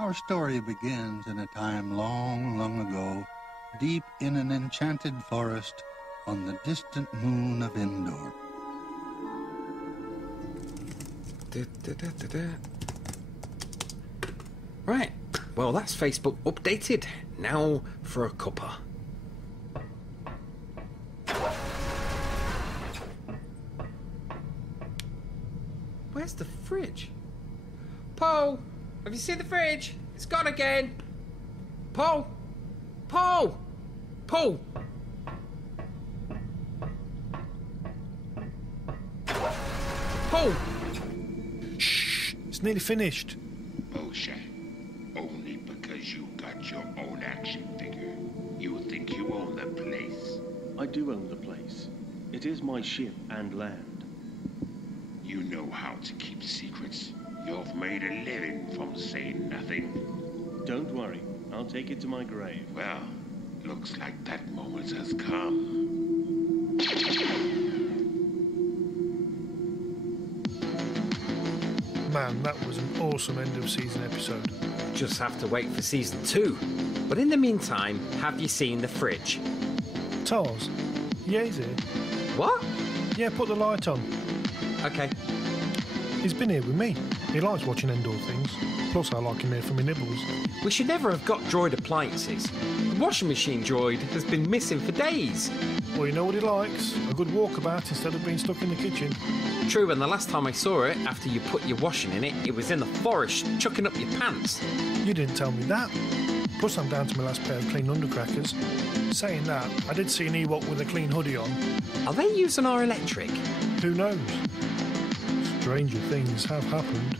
Our story begins in a time long, long ago, deep in an enchanted forest on the distant moon of Endor. Right, well that's Facebook updated. Now for a cuppa. Where's the fridge? Paul, have you seen the fridge? It's gone again. Paul! Paul! Paul! Paul! Shh! It's nearly finished. Bullshit. Only because you got your own action figure. You think you own the place. I do own the place. It is my ship and land. You know how to keep secrets. You've made a living from saying nothing. Don't worry. I'll take it to my grave. Well, looks like that moment has come. Man, that was an awesome end of season episode. Just have to wait for season 2. But in the meantime, have you seen the fridge? Tars? Yeah, he's here. What? Yeah, put the light on. Okay. He's been here with me. He likes watching Endor Things. Plus, I like him here for my nibbles. We should never have got droid appliances. The washing machine droid has been missing for days. Well, you know what he likes? A good walkabout instead of being stuck in the kitchen. True, and the last time I saw it, after you put your washing in it, it was in the forest, chucking up your pants. You didn't tell me that. Plus, I'm down to my last pair of clean undercrackers. Saying that, I did see an Ewok with a clean hoodie on. Are they using our electric? Who knows? Stranger things have happened.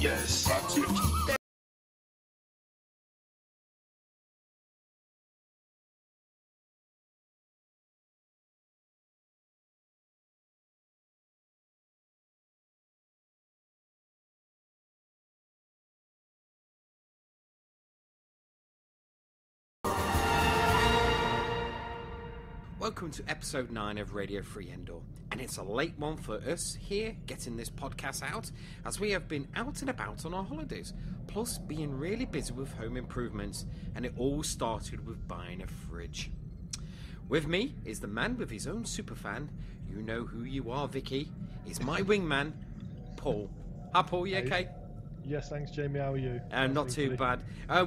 Yes, that's it. Welcome to episode 9 of Radio Free Endor, and it's a late one for us here getting this podcast out, as we have been out and about on our holidays, plus being really busy with home improvements, and it all started with buying a fridge. With me is the man with his own superfan. You know who you are, Vicky. He's my wingman, Paul. Hi Paul, you okay? Yes, thanks, Jamie. How are you? Not too bad.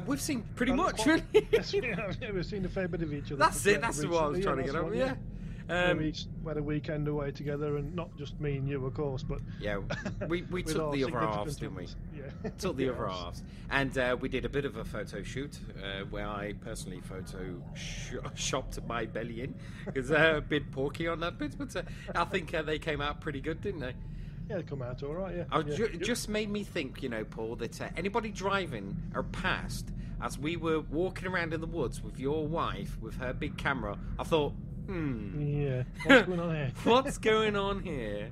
We've seen pretty much, really. really. Yeah, we've seen a fair bit of each other. That's it, that's what I was trying to get over, yeah. We had a weekend away together, and not just me and you, of course, but... Yeah, we took the other halves, didn't we? Yeah. Took the other halves. And we did a bit of a photo shoot, where I personally shopped my belly in, because a bit porky on that bit, but I think they came out pretty good, didn't they? Yeah, they come out all right, yeah. It just made me think, you know, Paul, that anybody driving or past, as we were walking around in the woods with your wife, with her big camera, I thought, yeah, what's going on here? What's going on here?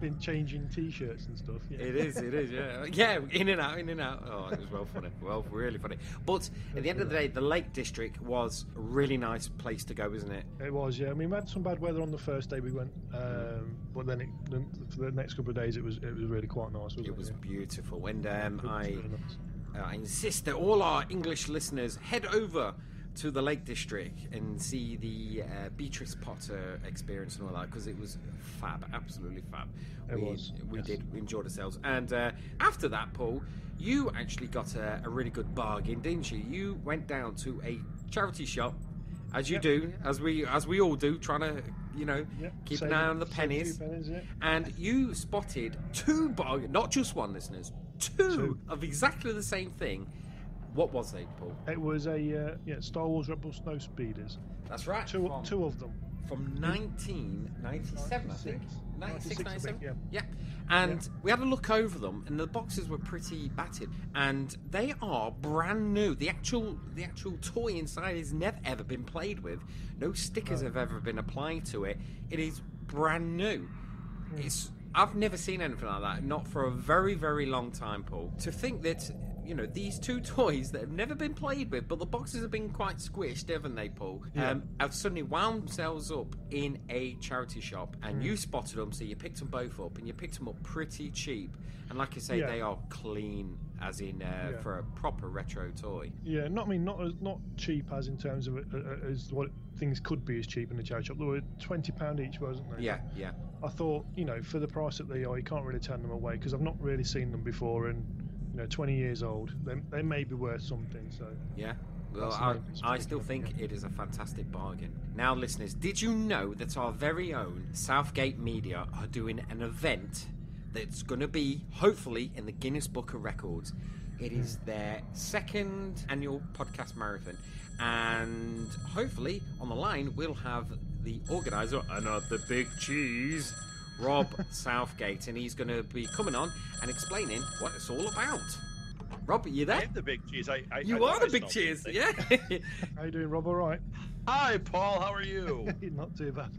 Been changing T-shirts and stuff, yeah. It is, yeah. Yeah, in and out. Oh, it was well funny. Well, really funny. But at the end of the day, the Lake District was a really nice place to go, isn't it? It was, yeah. I mean, we had some bad weather on the first day we went, but then for the next couple of days, it was really quite nice, wasn't it? It was beautiful. And really nice. I insist that all our English listeners head over to the Lake District and see the Beatrice Potter experience and all that, because it was fab, absolutely fab. We enjoyed ourselves. And after that, Paul, you actually got a really good bargain, didn't you? You went down to a charity shop, as you do, as we all do, trying to, you know, keep an eye on the pennies. And you spotted two bargains, not just one, listeners, two of exactly the same thing. What was they, Paul? It was a Star Wars Rebel Snow Speeders. That's right. Two of them. from 1997, I think. 96, 97? Yeah. And we had a look over them, and the boxes were pretty battered. And they are brand new. The actual toy inside has never ever been played with. No stickers have ever been applied to it. It is brand new. I've never seen anything like that, not for a very, very long time, Paul. To think that, you know, these two toys that have never been played with, but the boxes have been quite squished, haven't they, Paul? Have suddenly wound themselves up in a charity shop, and you spotted them, so you picked them both up, and you picked them up pretty cheap. And like I say, they are clean, as in for a proper retro toy. Yeah, not cheap as in terms of as what things could be as cheap in the charity shop. They were £20 each, wasn't they? Yeah. I thought, you know, for the price that they are, you can't really turn them away, because I've not really seen them before, and, you know, 20 years old, they may be worth something. So yeah. Well, I still think it is a fantastic bargain. Now, listeners, did you know that our very own Southgate Media are doing an event that's going to be, hopefully, in the Guinness Book of Records? It is their second annual podcast marathon. And hopefully, on the line, we'll have the organizer, and the big cheese, Rob Southgate. And he's going to be coming on and explaining what it's all about. Rob, are you there? I am the big cheese. You are the big cheese, yeah. How you doing, Rob? All right? Hi, Paul. How are you? Not too bad.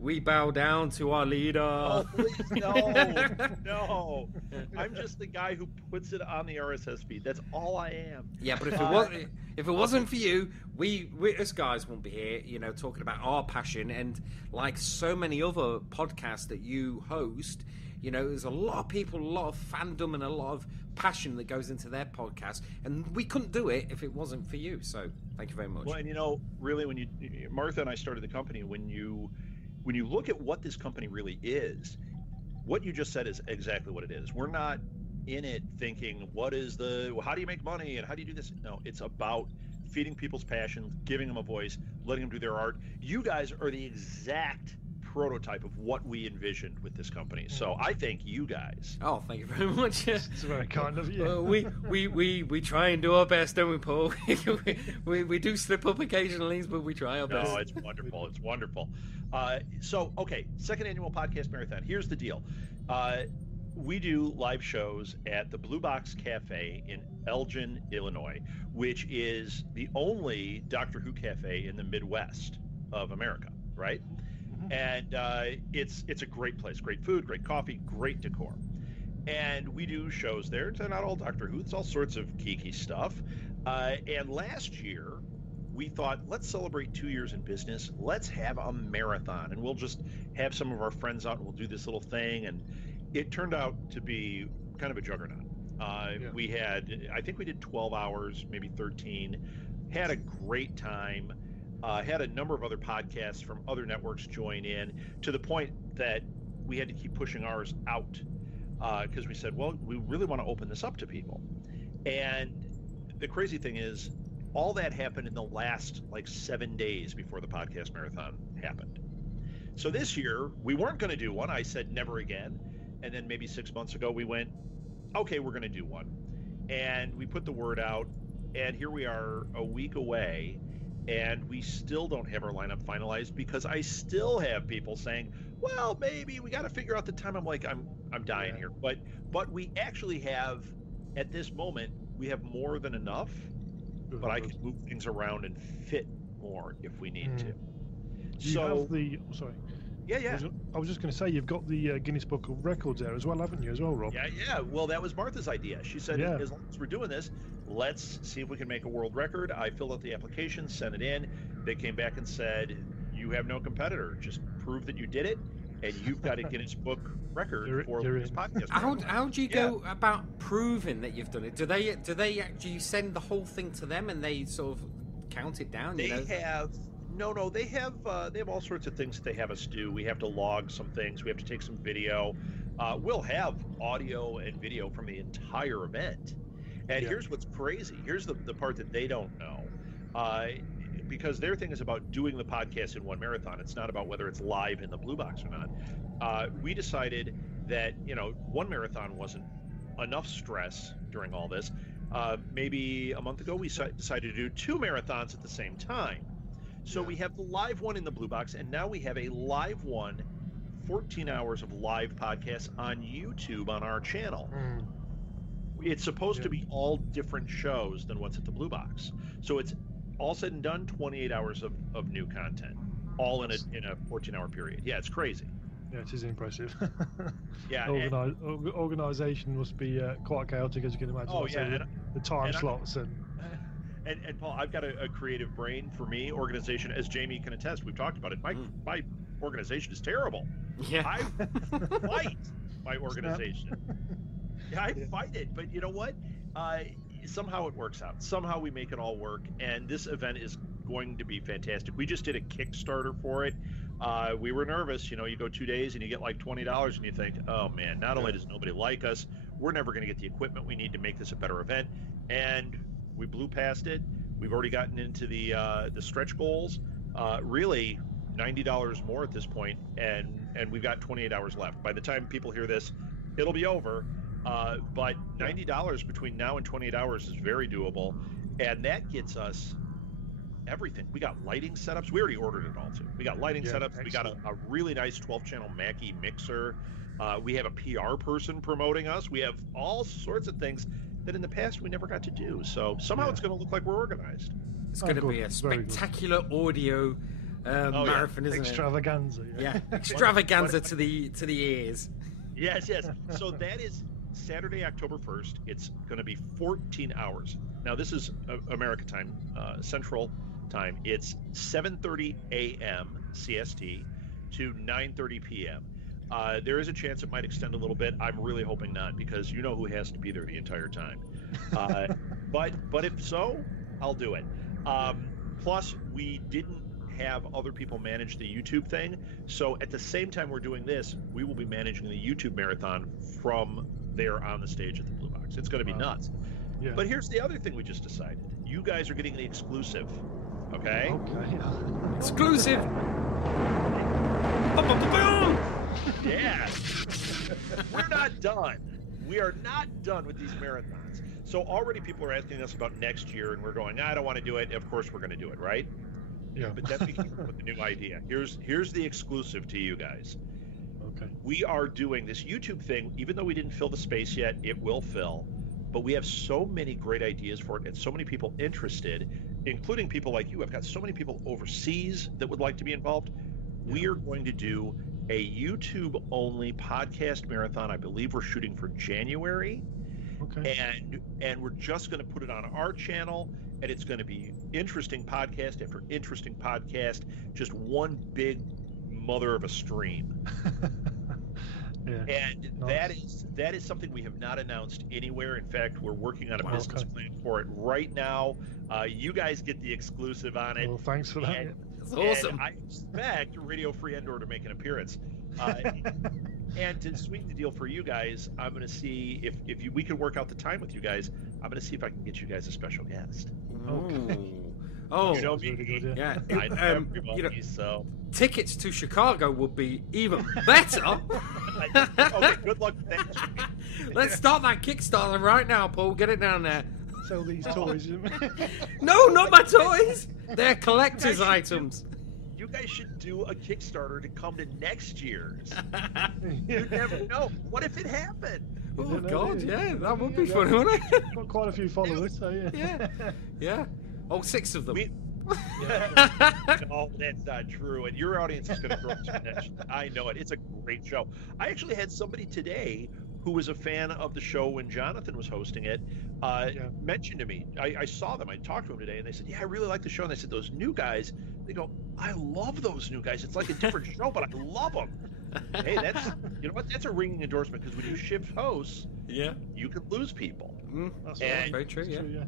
We bow down to our leader. Oh, please, no. I'm just the guy who puts it on the RSS feed. That's all I am. Yeah, but if it wasn't for you, we us guys won't be here, you know, talking about our passion. And like so many other podcasts that you host, you know, there's a lot of people, a lot of fandom, and a lot of passion that goes into their podcast, and we couldn't do it if it wasn't for you. So thank you very much. Well, and you know, really, when Martha and I started the company, when you look at what this company really is, what you just said is exactly what it is. We're not in it thinking, how do you make money and how do you do this? No, it's about feeding people's passion, giving them a voice, letting them do their art. You guys are the exact prototype of what we envisioned with this company. So I thank you guys. Oh, thank you very much. It's very kind of you. We try and do our best, don't we, Paul? we do slip up occasionally, but we try our best. No, it's wonderful. It's wonderful. So, okay, second annual podcast marathon. Here's the deal. We do live shows at the Blue Box Cafe in Elgin, Illinois, which is the only Doctor Who cafe in the Midwest of America, right? And it's a great place, great food, great coffee, great decor. And we do shows there. It's not all Doctor Who, it's all sorts of geeky stuff. And last year, we thought, let's celebrate 2 years in business. Let's have a marathon, and we'll just have some of our friends out, and we'll do this little thing. And it turned out to be kind of a juggernaut. We had, I think we did 12 hours, maybe 13, had a great time. Had a number of other podcasts from other networks join in, to the point that we had to keep pushing ours out because we said, well, we really want to open this up to people. And the crazy thing is, all that happened in the last 7 days before the podcast marathon happened. So this year, we weren't going to do one. I said never again. And then maybe 6 months ago, we went, okay, we're going to do one. And we put the word out, and here we are a week away. And we still don't have our lineup finalized, because I still have people saying, well, maybe we got to figure out the time. I'm like, I'm dying here. But we actually have, at this moment, we have more than enough, but I can move things around and fit more if we need to. You have the, sorry. Yeah. I was just going to say, you've got the Guinness Book of Records there as well, haven't you, as well, Rob? Yeah. Well, that was Martha's idea. She said, as long as we're doing this, let's see if we can make a world record. I filled out the application, sent it in. They came back and said, you have no competitor. Just prove that you did it, and you've got a Guinness Book record for this podcast. How do you go about proving that you've done it? Do they actually send the whole thing to them and they sort of count it down? They have. No, they have all sorts of things that they have us do. We have to log some things. We have to take some video. We'll have audio and video from the entire event. And here's what's crazy. Here's the part that they don't know. Because their thing is about doing the podcast in one marathon. It's not about whether it's live in the Blue Box or not. We decided that, one marathon wasn't enough stress during all this. Maybe a month ago, we decided to do 2 marathons at the same time. So we have the live one in the Blue Box, and now we have a live one, 14 hours of live podcasts on YouTube on our channel. It's supposed to be all different shows than what's at the Blue Box. So it's all said and done, 28 hours of new content, all in a 14-hour period. Yeah, it's crazy. Yeah, it is impressive. Yeah, organization must be quite chaotic, as you can imagine. Oh, yeah, the time slots and Paul, I've got a creative brain. For me, organization, as Jamie can attest, we've talked about it. My organization is terrible. Yeah, I fight my organization. Yeah, I fight it, but you know what? Somehow it works out. Somehow we make it all work, and this event is going to be fantastic. We just did a Kickstarter for it. We were nervous. You know, you go 2 days and you get like $20, and you think, oh man, not only does nobody like us, we're never going to get the equipment we need to make this a better event. And we blew past it. We've already gotten into the stretch goals. Really, $90 more at this point, and we've got 28 hours left. By the time people hear this, it'll be over. But $90 between now and 28 hours is very doable, and that gets us everything. We got lighting setups. We already ordered it all too. We got lighting setups. Excellent. We got a really nice 12-channel Mackie mixer. We have a PR person promoting us. We have all sorts of things that in the past we never got to do. So somehow it's going to look like we're organized. It's going to be a spectacular audio marathon, isn't extravaganza. it? Extravaganza to the ears. Yes. So that is Saturday, October 1st. It's going to be 14 hours. Now, this is America time, Central time. It's 7:30 a.m. CST to 9:30 p.m. There is a chance it might extend a little bit. I'm really hoping not, because you know who has to be there the entire time. But if so, I'll do it. Plus, we didn't have other people manage the YouTube thing. So at the same time we're doing this, we will be managing the YouTube marathon from there on the stage at the Blue Box. It's going to be nuts. Yeah. But here's the other thing we just decided. You guys are getting the exclusive. Okay? Exclusive! Boom! Yeah. We're not done. We are not done with these marathons. So already people are asking us about next year, and we're going, I don't want to do it. Of course we're going to do it, right? Yeah. But that's because we're with the new idea. Here's the exclusive to you guys. Okay. We are doing this YouTube thing. Even though we didn't fill the space yet, it will fill. But we have so many great ideas for it and so many people interested, including people like you. I've got so many people overseas that would like to be involved. Yeah. We are going to do a YouTube-only podcast marathon. I believe we're shooting for January. Okay. And we're just going to put it on our channel, and it's going to be interesting podcast after interesting podcast, just one big mother of a stream. And nice. that is something we have not announced anywhere. In fact, we're working on a business plan for it right now. You guys get the exclusive on it. Well, thanks for that. That's awesome. I expect Radio Free Endor to make an appearance. And to sweeten the deal for you guys, I'm going to see if we can work out the time with you guys. I'm going to see if I can get you guys a special guest. Okay. Oh, you know me. Really good, yeah. I know everybody, so tickets to Chicago would be even better. Okay, good luck with that. Let's start that Kickstarter right now, Paul. Get it down there. Sell these toys. No, not my toys. They're collector's items. You guys should do a Kickstarter to come to next year's. You never know. What if it happened? Oh, God, yeah. That would be funny, wouldn't it? Got quite a few followers, so Yeah. Oh, 6 of them. No, that's not true. And your audience is going to grow exponentially. I know it. It's a great show. I actually had somebody today who was a fan of the show when Jonathan was hosting it, mentioned to me. I saw them. I talked to him today, and they said, yeah, I really like the show. And I said, those new guys, they go, I love those new guys. It's like a different show, but I love them. Hey, you know what? That's a ringing endorsement, because when you shift hosts, you can lose people. That's very true, yeah.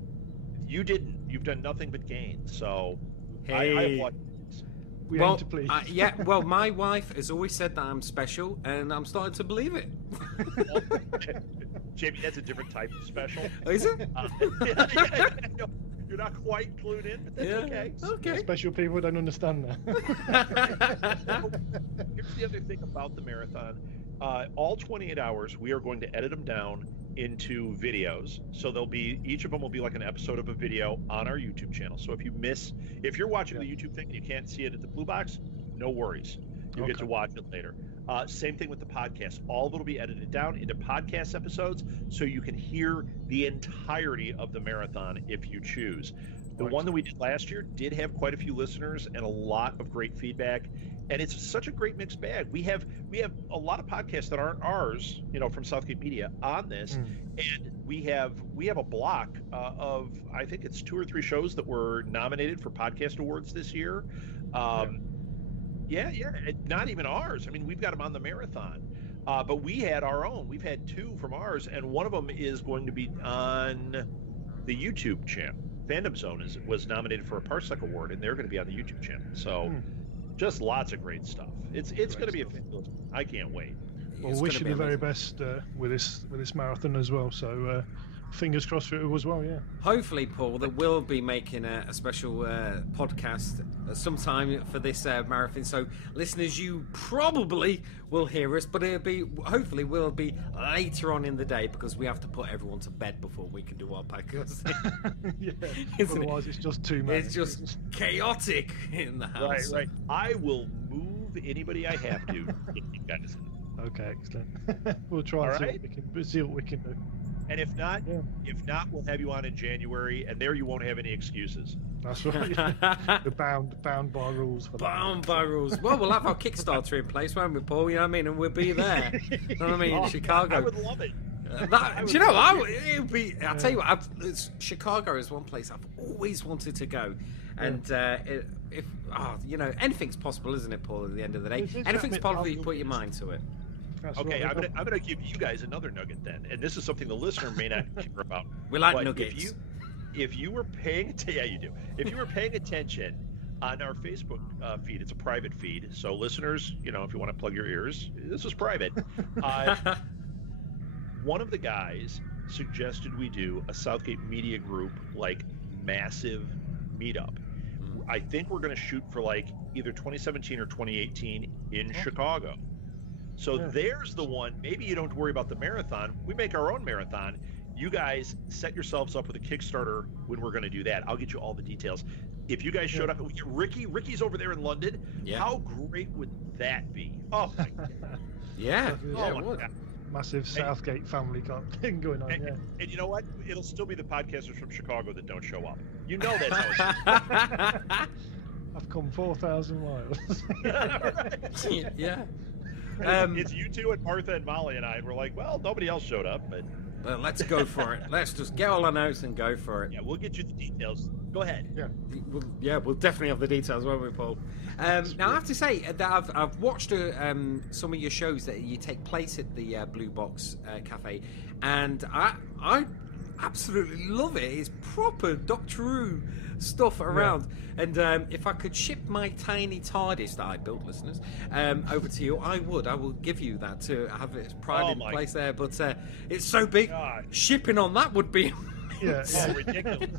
You didn't. You've done nothing but gain. So hey. I applaud we aim to please. Well, my wife has always said that I'm special, and I'm starting to believe it. Jamie, that's a different type of special. Oh, is it? You're not quite clued in, but that's okay. Okay. Special people don't understand that. Here's the other thing about the marathon. All 28 hours, we are going to edit them down into videos. So each of them will be like an episode of a video on our YouTube channel. So if you're watching the YouTube thing and you can't see it at the Blue Box, no worries. You'll get to watch it later. Same thing with the podcast. All of it will be edited down into podcast episodes so you can hear the entirety of the marathon if you choose. The one that we did last year did have quite a few listeners and a lot of great feedback, and it's such a great mixed bag. We have a lot of podcasts that aren't ours, from Southgate Media on this, and we have a block of, I think it's 2 or 3 shows that were nominated for podcast awards this year. Yeah, not even ours. I mean, we've got them on the marathon, but we had our own. We've had 2 from ours, and one of them is going to be on the YouTube channel. Fandom Zone was nominated for a Parsec Award, and they're going to be on the YouTube channel. So, just lots of great stuff. It's going to be a fabulous. I can't wait. Well, wish you the very best with this marathon as well. So, fingers crossed for it as well. Yeah. Hopefully, Paul, that we'll be making a special podcast sometime for this marathon. So, listeners, you probably will hear us, but hopefully will be later on in the day because we have to put everyone to bed before we can do our podcast. Otherwise, it's just too much. It's just chaotic in the house. Right. I will move anybody I have to. Guys. Okay, excellent. We'll try and see what we can do. And if not, we'll have you on in January, and there you won't have any excuses. That's right. We're bound by rules for that. Bound by rules. Well, we'll have our Kickstarter in place, won't we, Paul? You know what I mean? And we'll be there. You know what I mean? In Chicago. I would love it. It would be. I'll tell you what. Chicago is one place I've always wanted to go, and anything's possible, isn't it, Paul? At the end of the day, anything's possible if you put your mind to it. Okay, I'm gonna give you guys a nugget then, and this is something the listener may not care about. We like nuggets. If you were paying, you do. If you were paying attention on our Facebook feed, it's a private feed. So listeners, if you want to plug your ears, this is private. One of the guys suggested we do a Southgate Media Group massive meetup. I think we're going to shoot for either 2017 or 2018 in Chicago. So there's the one. Maybe you don't worry about the marathon. We make our own marathon. You guys set yourselves up with a Kickstarter when we're going to do that. I'll get you all the details. If you guys showed up, Ricky's over there in London. Yeah. How great would that be? Oh my God. Yeah. Oh my God. Massive Southgate family thing going on. And you know what? It'll still be the podcasters from Chicago that don't show up. You know that's how it's. I've come 4,000 miles. Yeah. It's you two and Martha and Molly and I, and we're like, well, nobody else showed up, but well, let's go for it. Let's just get all our notes and go for it. Yeah, we'll get you the details. Go ahead. We'll definitely have the details, won't we, Paul? Now, I have to say that I've watched some of your shows that you take place at the Blue Box Cafe, and I absolutely love it. It's proper Doctor Who stuff around. And if I could ship my tiny TARDIS that I built, listeners, over to you, I would. I will give you that to have its pride in place there. But it's so big. God. Shipping on that would be ridiculous.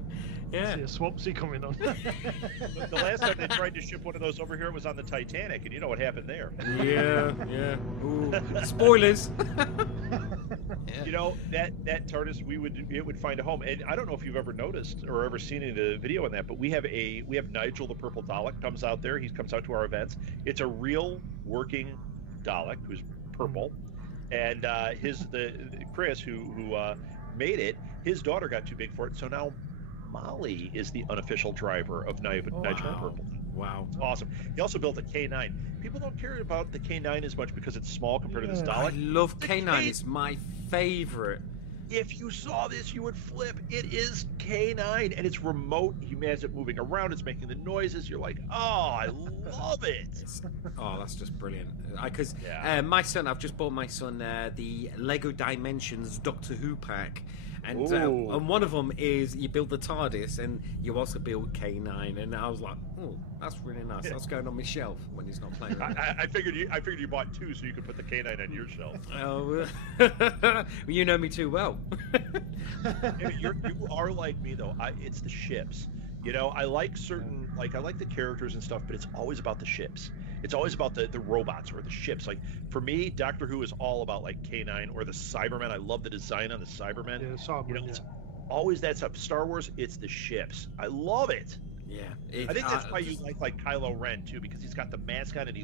Yeah, see a Swapsy coming on. The last time they tried to ship one of those over here was on the Titanic, and you know what happened there. Yeah. Ooh, spoilers. You know, that TARDIS, it would find a home. And I don't know if you've ever noticed or ever seen any of the video on that, but we have Nigel the Purple Dalek comes out there. He comes out to our events. It's a real working Dalek who's purple, and Chris who made it, his daughter got too big for it, so now Molly is the unofficial driver of Nigel the Purple. Wow. It's awesome. He also built a K9. People don't care about the K9 as much because it's small compared to this Dalek. I love K9. It's my favorite. If you saw this, you would flip. It is K9, and it's remote. He has it moving around. It's making the noises. You're like, oh, I love it. That's just brilliant. Because my son, I've just bought my son the Lego Dimensions Doctor Who pack. And one of them is you build the TARDIS and you also build K9, and I was like, oh, that's really nice. That's going on my shelf when he's not playing. I figured you bought two so you could put the K9 on your shelf. Oh, you know me too well. You are like me though. It's the ships. You know, I like the characters and stuff, but it's always about the ships. It's always about the robots or the ships. Like for me, Doctor Who is all about like K9 or the Cybermen. I love the design on the Cybermen. Yeah, Cybermen, it's always that stuff. Star Wars, it's the ships. I love it. Yeah, I think that's why you like Kylo Ren too, because he's got the mask on and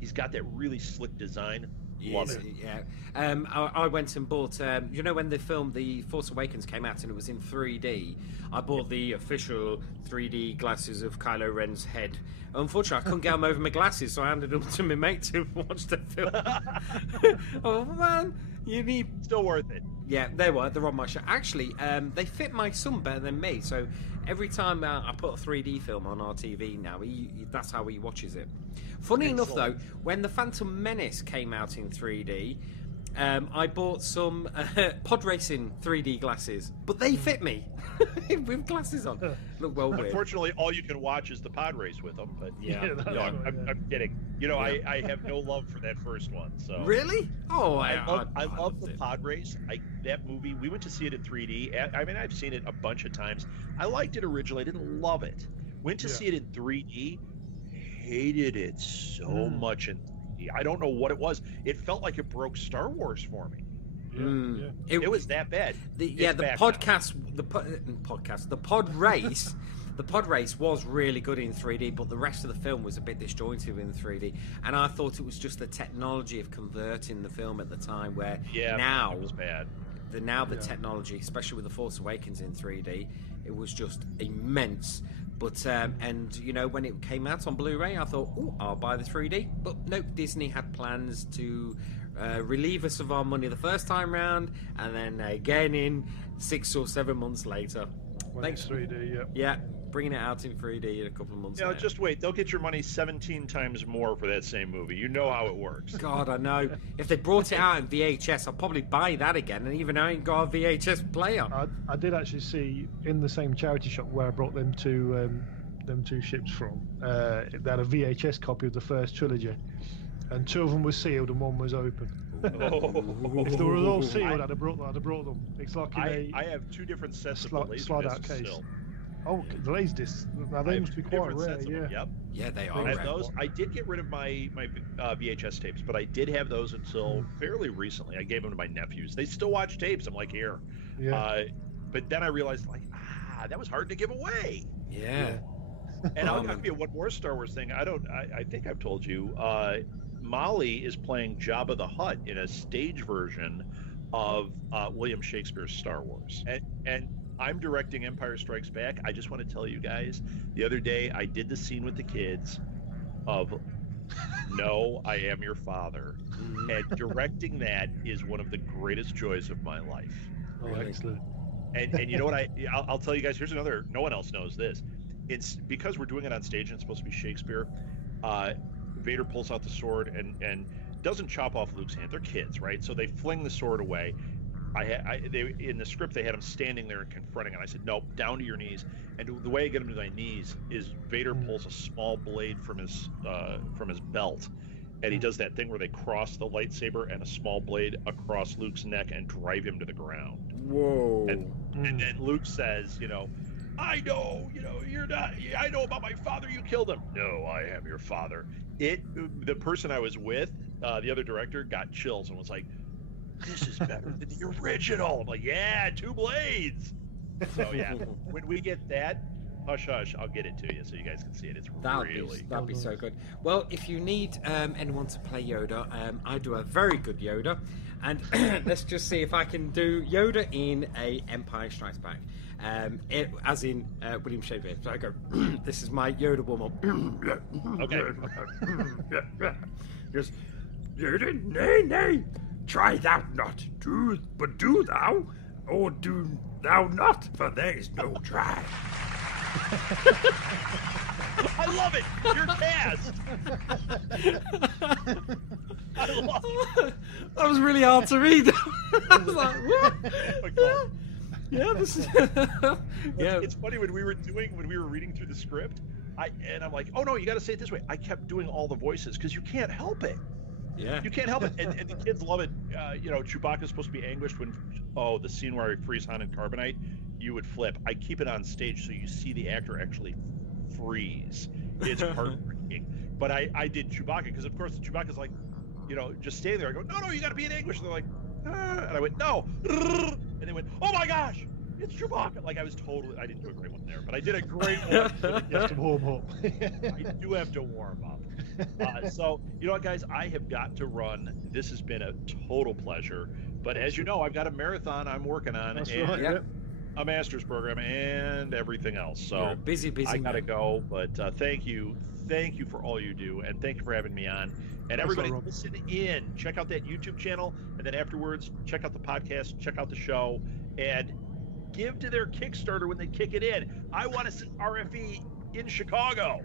he's got that really slick design. Love it. Yeah. I went and bought, when the film The Force Awakens came out and it was in 3D, I bought the official 3D glasses of Kylo Ren's head. Unfortunately, I couldn't get them over my glasses, so I handed them to my mate to watch the film. Oh, man. You need... Still worth it. Yeah, they're on my show. Actually, they fit my son better than me, so every time I put a 3D film on our TV now, that's how he watches it. Funny enough, though, when The Phantom Menace came out in 3D, I bought some pod racing 3D glasses, but they fit me with glasses on. Look well weird. Unfortunately, all you can watch is the pod race with them. But I'm kidding. I have no love for that first one. So really? Oh, I love the pod race. That movie. We went to see it in 3D. I mean, I've seen it a bunch of times. I liked it originally. I didn't love it. Went to see it in 3D. Hated it so much, and I don't know what it was. It felt like it broke Star Wars for me. It was that bad. The pod race was really good in 3D, but the rest of the film was a bit disjointed in 3D. And I thought it was just the technology of converting the film at the time, where now it was bad. The technology, especially with The Force Awakens in 3D, it was just immense. But when it came out on Blu-ray, I thought, I'll buy the 3D. But nope, Disney had plans to relieve us of our money the first time round, and then again in 6 or 7 months later. Thanks, 3D. Yeah, bringing it out in 3D in a couple of months. later. Just wait. They'll get your money 17 times more for that same movie. You know how it works. God, I know. If they brought it out in VHS, I'll probably buy that again. And even I ain't got a VHS player. I did actually see in the same charity shop where I brought them two ships from. They had a VHS copy of the first trilogy, and 2 of them were sealed and 1 was open. If they were all sealed, I'd have brought them. It's like I have 2 different sets of slide out case. Still. Oh, the Laserdiscs. Now they must be quite rare. Yep. Yeah, they are. I have those. I did get rid of my VHS tapes, but I did have those until fairly recently. I gave them to my nephews. They still watch tapes. I'm like, here. Yeah. But then I realized, that was hard to give away. Yeah. And I'll give you one more Star Wars thing. I think I've told you. Molly is playing Jabba the Hutt in a stage version of William Shakespeare's Star Wars, and I'm directing Empire Strikes Back. I just want to tell you guys, the other day I did the scene with the kids of "No, I am your father," and directing that is one of the greatest joys of my life. Oh, excellent. And you know what? I'll tell you guys. Here's another. No one else knows this. It's because we're doing it on stage and it's supposed to be Shakespeare. Vader pulls out the sword and doesn't chop off Luke's hand. They're kids, right? So they fling the sword away. They in the script they had him standing there and confronting, and I said, "Nope, down to your knees." And the way I get him to my knees is Vader pulls a small blade from his belt, and he does that thing where they cross the lightsaber and a small blade across Luke's neck and drive him to the ground. Whoa! And then Luke says, "I know, you're not. I know about my father. You killed him. No, I am your father." The person I was with, the other director, got chills and was like, "This is better than the original." I'm like, "Yeah, 2 blades." So yeah, when we get that, hush hush, I'll get it to you so you guys can see it. It's that'd be so good. Well, if you need anyone to play Yoda, I do a very good Yoda, and let's just see if I can do Yoda in a Empire Strikes Back. As in William Shakespeare. So I go, this is my Yoda warm-up. Okay. Yes. Yoda, nay, try thou not, but do thou, or do thou not, for there is no try. I love it. You're cast. I love it. That was really hard to read. I was like, what? Yeah, this is. Yeah, it's funny when we were reading through the script, I'm like, oh no, you got to say it this way. I kept doing all the voices because you can't help it. Yeah, you can't help it, and the kids love it. Chewbacca's supposed to be anguished when the scene where he frees Han in carbonite, you would flip. I keep it on stage so you see the actor actually freeze. It's heartbreaking. But I did Chewbacca because, of course, the Chewbacca's like, just standing there. I go, no, you got to be in English. And they're like, ah. And I went, no. And they went, oh my gosh, it's Chewbacca. Like I didn't do a great one there, but I did a great one. You have to warm up. I do have to warm up. So, you know what, guys? I have got to run. This has been a total pleasure. But as you know, I've got a marathon I'm working on. That's and right. Yep. a master's program and everything else. So busy. I gotta go. But thank you for all you do, and thank you for having me on. And everybody, listen in. Check out that YouTube channel, and then afterwards, check out the podcast, check out the show, and give to their Kickstarter when they kick it in. I want to see RFE in Chicago.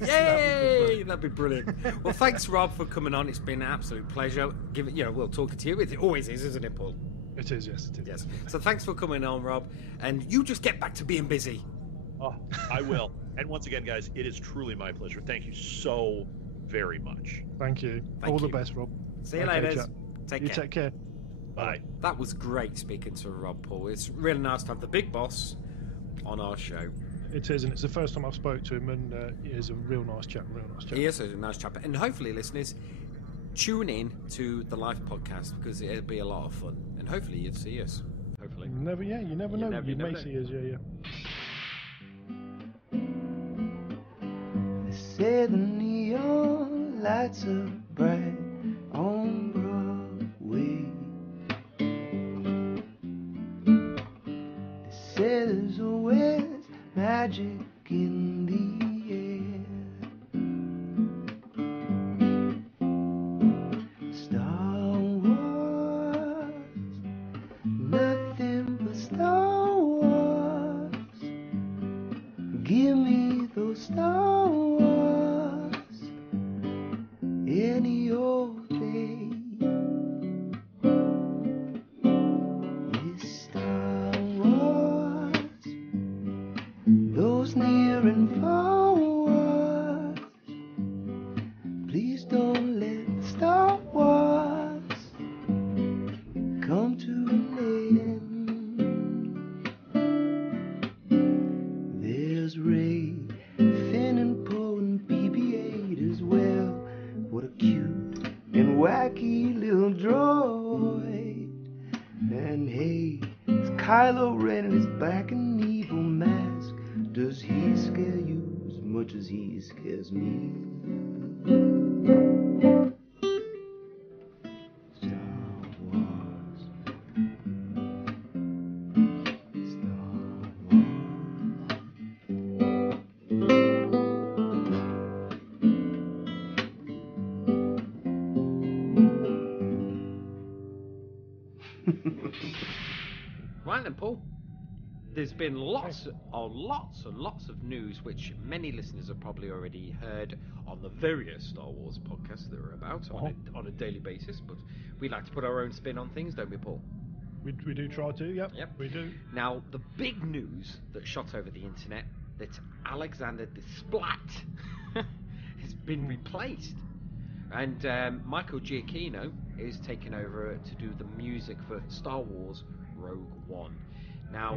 Yay! That'd be brilliant. Well, thanks, Rob, for coming on. It's been an absolute pleasure. We'll talk to you. It always is, isn't it, Paul? It is, yes, it is. Yes. So thanks for coming on, Rob. And you just get back to being busy. Oh, I will. And once again, guys, it is truly my pleasure. Thank you so very much. Thank you. All the best, Rob. See you later. Take care. Bye. That was great speaking to Rob, Paul. It's really nice to have the big boss on our show. It is, and it's the first time I've spoke to him, and he is a real nice chap. He is a nice chap. And hopefully, listeners, tune in to the live podcast because it'll be a lot of fun. And hopefully you'll see us. Hopefully. You never know. You may see us, yeah. They say the neon lights are bright on Broadway. They say there's always magic in the air. Star Wars, nothing but Star Wars. Give me those Star Wars any old day. It's Star Wars, those near and far wars. Please don't let Star Wars come to an end. There's Ray, Finn and Poe and BB-8 as well. What a cute and wacky little droid. And hey, it's Kylo Ren and his black and evil mask. Does he scare you as much as he scares me? Star Wars. Star Wars. Right then, Paul. There's been lots of news which many listeners have probably already heard on the various Star Wars podcasts that are about on a daily basis, but we like to put our own spin on things, don't we, Paul? We do try to, yep, we do. Now, the big news that shot over the internet, that Alexander Desplat has been replaced. And Michael Giacchino is taking over to do the music for Star Wars Rogue One. Now,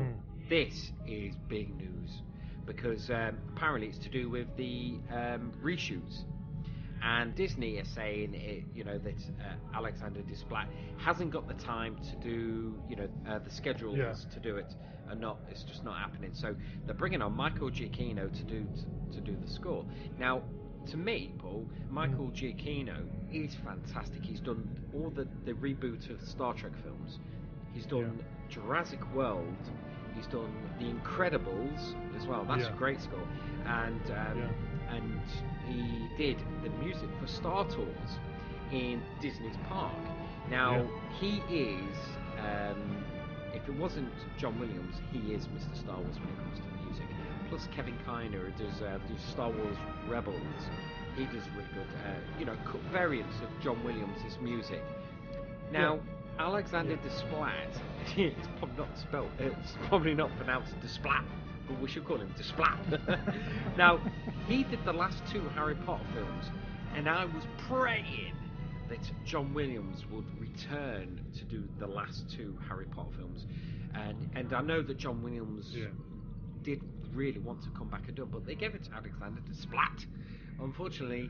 this is big news because apparently it's to do with the reshoots. And Disney is saying that Alexander Desplat hasn't got the time to do the schedules to do it, and it's just not happening. So they're bringing on Michael Giacchino to do the score. Now, to me, Paul, Michael Giacchino is fantastic. He's done all the reboot of Star Trek films. He's done Jurassic World. He's done The Incredibles as well. That's a great score. And he did the music for Star Tours in Disney's park. Now, he is, if it wasn't John Williams, he is Mr. Star Wars when it comes to music. Plus Kevin Kiner does Star Wars Rebels. He does really good, variants of John Williams' music. Now, Alexander Desplat, it's probably not pronounced Desplat, but we should call him Desplat. Now, he did the last two Harry Potter films, and I was praying that John Williams would return to do the last two Harry Potter films, and I know that John Williams did really want to come back and do it, but they gave it to Alexander Desplat. Unfortunately,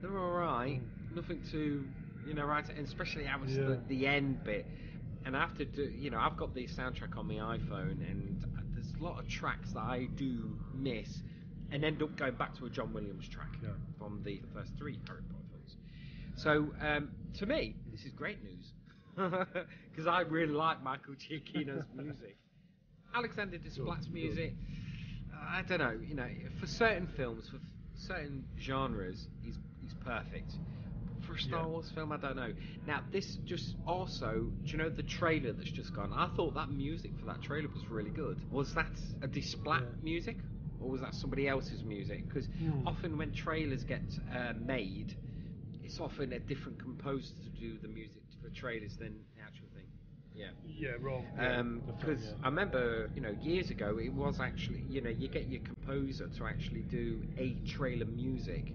They're all right. Nothing to, right, and especially the end bit. And I have to do, I've got the soundtrack on my iPhone, and there's a lot of tracks that I do miss, and end up going back to a John Williams track from the first 3 Harry Potter films. So, to me, this is great news, because I really like Michael Giacchino's music. Alexander Desplat's music, I don't know, for certain films, for certain genres, he's perfect. For a Star Wars film, I don't know. Now, this just also, do you know the trailer that's just gone? I thought that music for that trailer was really good. Was that a Desplat music, or was that somebody else's music? Because often when trailers get made, it's often a different composer to do the music for trailers than the actual thing. Yeah, wrong. Because I remember, years ago, it was actually, you get your composer to actually do a trailer music.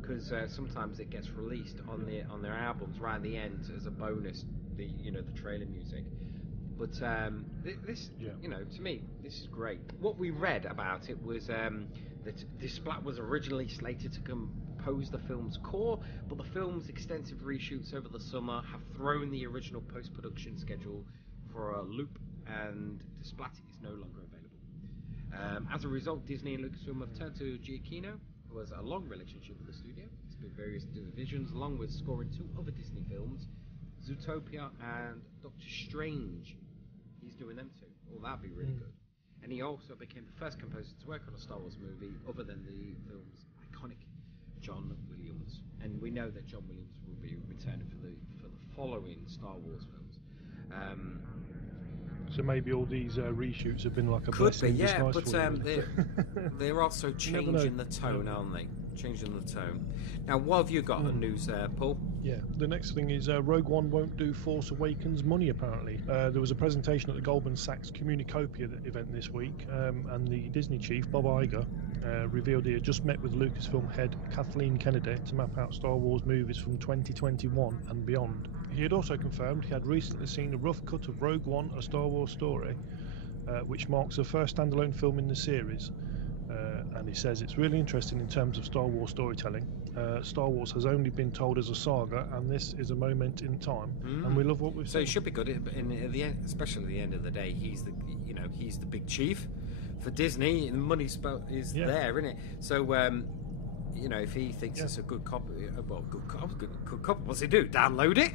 Because sometimes it gets released on their albums right at the end as a bonus, the trailer music. But this, to me, this is great. What we read about it was that Desplat was originally slated to compose the film's core, but the film's extensive reshoots over the summer have thrown the original post-production schedule for a loop, and Desplat is no longer available. As a result, Disney and Lucasfilm have turned to Giacchino, who has a long relationship with the studio. He's been various divisions, along with scoring 2 other Disney films, Zootopia and Doctor Strange. He's doing them too. Well, that'd be really good. And he also became the first composer to work on a Star Wars movie other than the film's iconic John Williams. And we know that John Williams will be returning for the following Star Wars films. So maybe all these reshoots have been like a could be, blessing in disguise but they're also changing the tone, aren't they? Changing the tone. Now, what have you got on news, Paul? Yeah, the next thing is Rogue One won't do Force Awakens money, apparently. There was a presentation at the Goldman Sachs Communicopia event this week, and the Disney chief, Bob Iger, revealed he had just met with Lucasfilm head Kathleen Kennedy to map out Star Wars movies from 2021 and beyond. He had also confirmed he had recently seen a rough cut of Rogue One, A Star Wars Story, which marks the first standalone film in the series. And he says it's really interesting in terms of Star Wars storytelling. Star Wars has only been told as a saga, and this is a moment in time, and we love what we've seen. So it should be good, at the end, especially at the end of the day. He's the big chief for Disney, and the money is there, isn't it? So if he thinks it's a good copy, good copy, what's he do? Download it?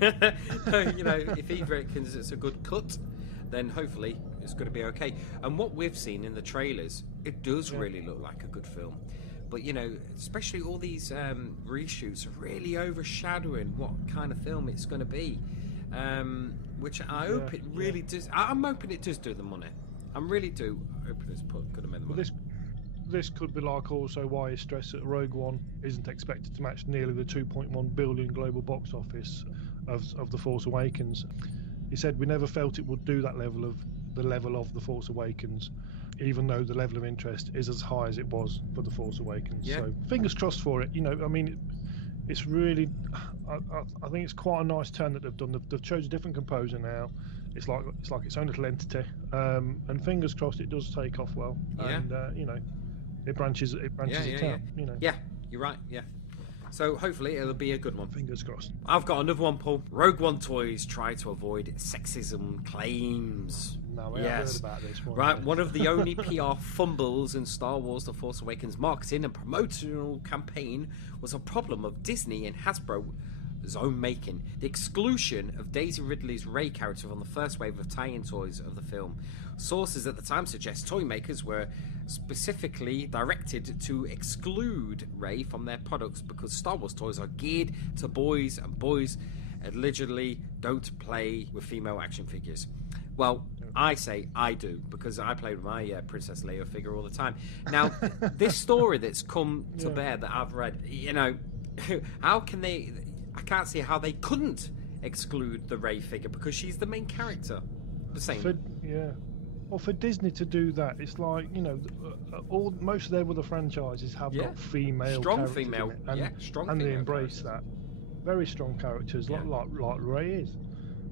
If he reckons it's a good cut, then hopefully it's going to be okay. And what we've seen in the trailers, it does really look like a good film. But, especially all these reshoots are really overshadowing what kind of film it's going to be. Which I hope it really does. I'm hoping it does do the money. I really do hope it's going to make the money. This could be like also why he stressed that Rogue One isn't expected to match nearly the 2.1 billion global box office of The Force Awakens. He said, we never felt it would do that level of The Force Awakens, even though the level of interest is as high as it was for The Force Awakens. Yeah. So fingers crossed for it. It's really, I think it's quite a nice turn that they've done. They've chosen a different composer now. It's like its own little entity, and fingers crossed it does take off well. Yeah. And it branches out. Yeah, you're right. Yeah. So hopefully it'll be a good one. Fingers crossed. I've got another one, Paul. Rogue One toys try to avoid sexism claims. No, I heard about this one. Right, one of the only PR fumbles in Star Wars The Force Awakens marketing and promotional campaign was a problem of Disney and Hasbro's own making. The exclusion of Daisy Ridley's Rey character on the first wave of tie-in toys of the film. Sources at the time suggest toy makers were specifically directed to exclude Rey from their products because Star Wars toys are geared to boys, and boys allegedly don't play with female action figures. Well, I say I do, because I play with my Princess Leia figure all the time. Now, this story that's come to bear that I've read, how can they... I can't see how they couldn't exclude the Rey figure, because she's the main character. The same. Well, for Disney to do that, it's like, most of their other franchises have got female strong characters female, in it, strong and female they embrace that. Very strong characters, like Rey is.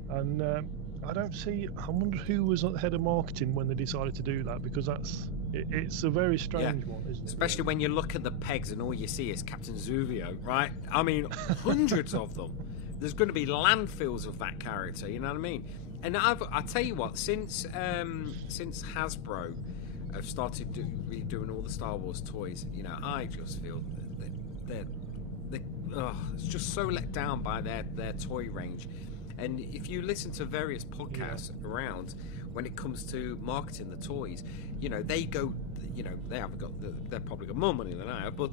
And I don't see. I wonder who was at the head of marketing when they decided to do that, because that's It's a very strange one, isn't it? Especially when you look at the pegs and all you see is Captain Zuvio, right? I mean, hundreds of them. There's going to be landfills of that character, you know what I mean? And I tell you what, since Hasbro have started doing all the Star Wars toys, you know, I just feel they're it's just so let down by their toy range. And if you listen to various podcasts around, when it comes to marketing the toys, you know, they go, you know, they've probably got more money than I have, but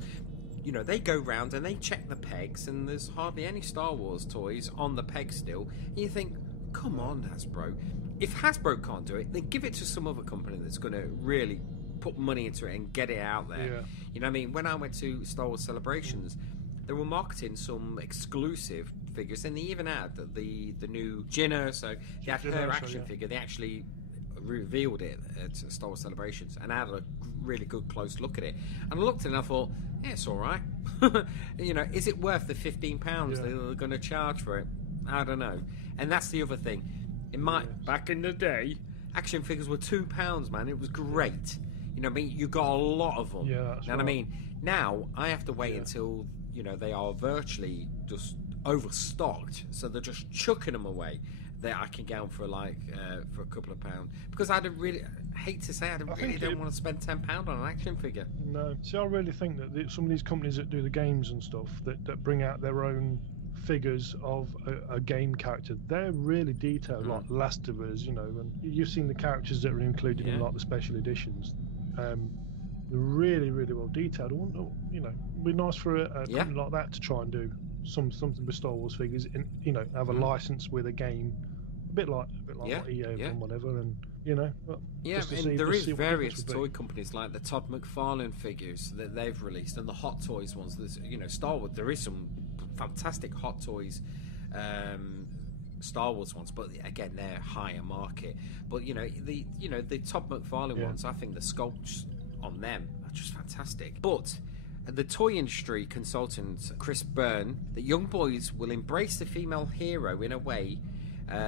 you know, they go round and they check the pegs, and there's hardly any Star Wars toys on the peg still. And you think, come on, Hasbro. If Hasbro can't do it, then give it to some other company that's going to really put money into it and get it out there. Yeah. You know what I mean? When I went to Star Wars Celebrations, they were marketing some exclusive figures, and they even had the new Jinna, so they had her action figure. They actually revealed it at Star Wars Celebrations, and I had a really good close look at it. And I looked at it and I thought, yeah, it's all right. You know, is it worth the £15 they're going to charge for it? I don't know. And that's the other thing. Back in the day, action figures were £2, man. It was great. You know what I mean? You got a lot of them. Yeah, that's you know what I mean? Now I have to wait until, you know, they are virtually just overstocked, so they're just chucking them away. That I can get them for for a couple of pounds, because I don't hate to say, don't want to spend £10 on an action figure. No, see, I really think that some of these companies that do the games and stuff that bring out their own figures of a game character, they're really detailed, like Last of Us, you know, and you've seen the characters that are included in like the special editions. They're really, really well detailed. You know, it'd be nice for a company like that to try and do something with Star Wars figures, and you know, have a license with a game, a bit like what EA have done, whatever, and you know. And there is various toy companies like the Todd McFarlane figures that they've released, and the Hot Toys ones. There's, you know, Star Wars. There is some fantastic Hot Toys Star Wars ones, but again, they're higher market. But you know, the Todd McFarlane ones, I think the sculpts on them are just fantastic. But the toy industry consultant Chris Byrne, that young boys will embrace the female hero in a way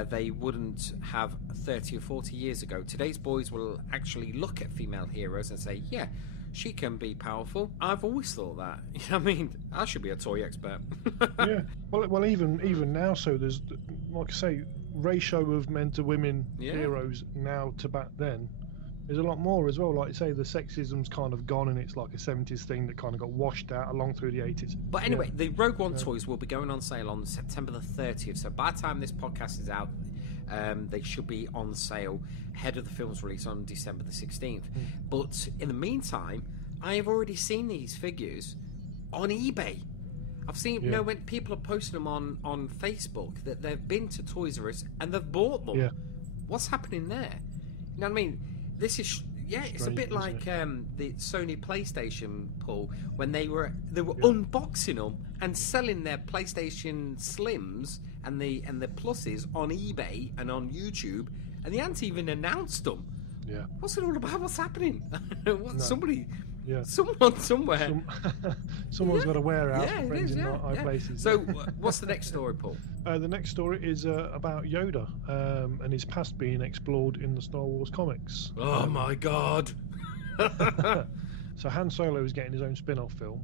they wouldn't have 30 or 40 years ago. Today's boys will actually look at female heroes and say, yeah, she can be powerful. I've always thought that. You know what I mean? I should be a toy expert. Yeah. Well, even now, so there's, like I say, ratio of men to women heroes now to back then. There's a lot more as well. Like you say, the sexism's kind of gone, and it's like a 70s thing that kind of got washed out along through the 80s. But anyway, the Rogue One toys will be going on sale on September the 30th. So by the time this podcast is out, they should be on sale ahead of the film's release on December the 16th. But in the meantime, I have already seen these figures on eBay. I've seen, you know, when people are posting them on Facebook, that they've been to Toys R Us and they've bought them. Yeah. What's happening there? You know what I mean? This is it's a bit like the Sony PlayStation, Paul, when they were unboxing them and selling their PlayStation Slims and the pluses on eBay and on YouTube, and they hadn't even announced them. Yeah, what's it all about? What's happening? Somebody. Yeah. Someone somewhere. Someone's got a warehouse for friends in high places. So, what's the next story, Paul? The next story is about Yoda and his past being explored in the Star Wars comics. Oh my God! So Han Solo is getting his own spin-off film.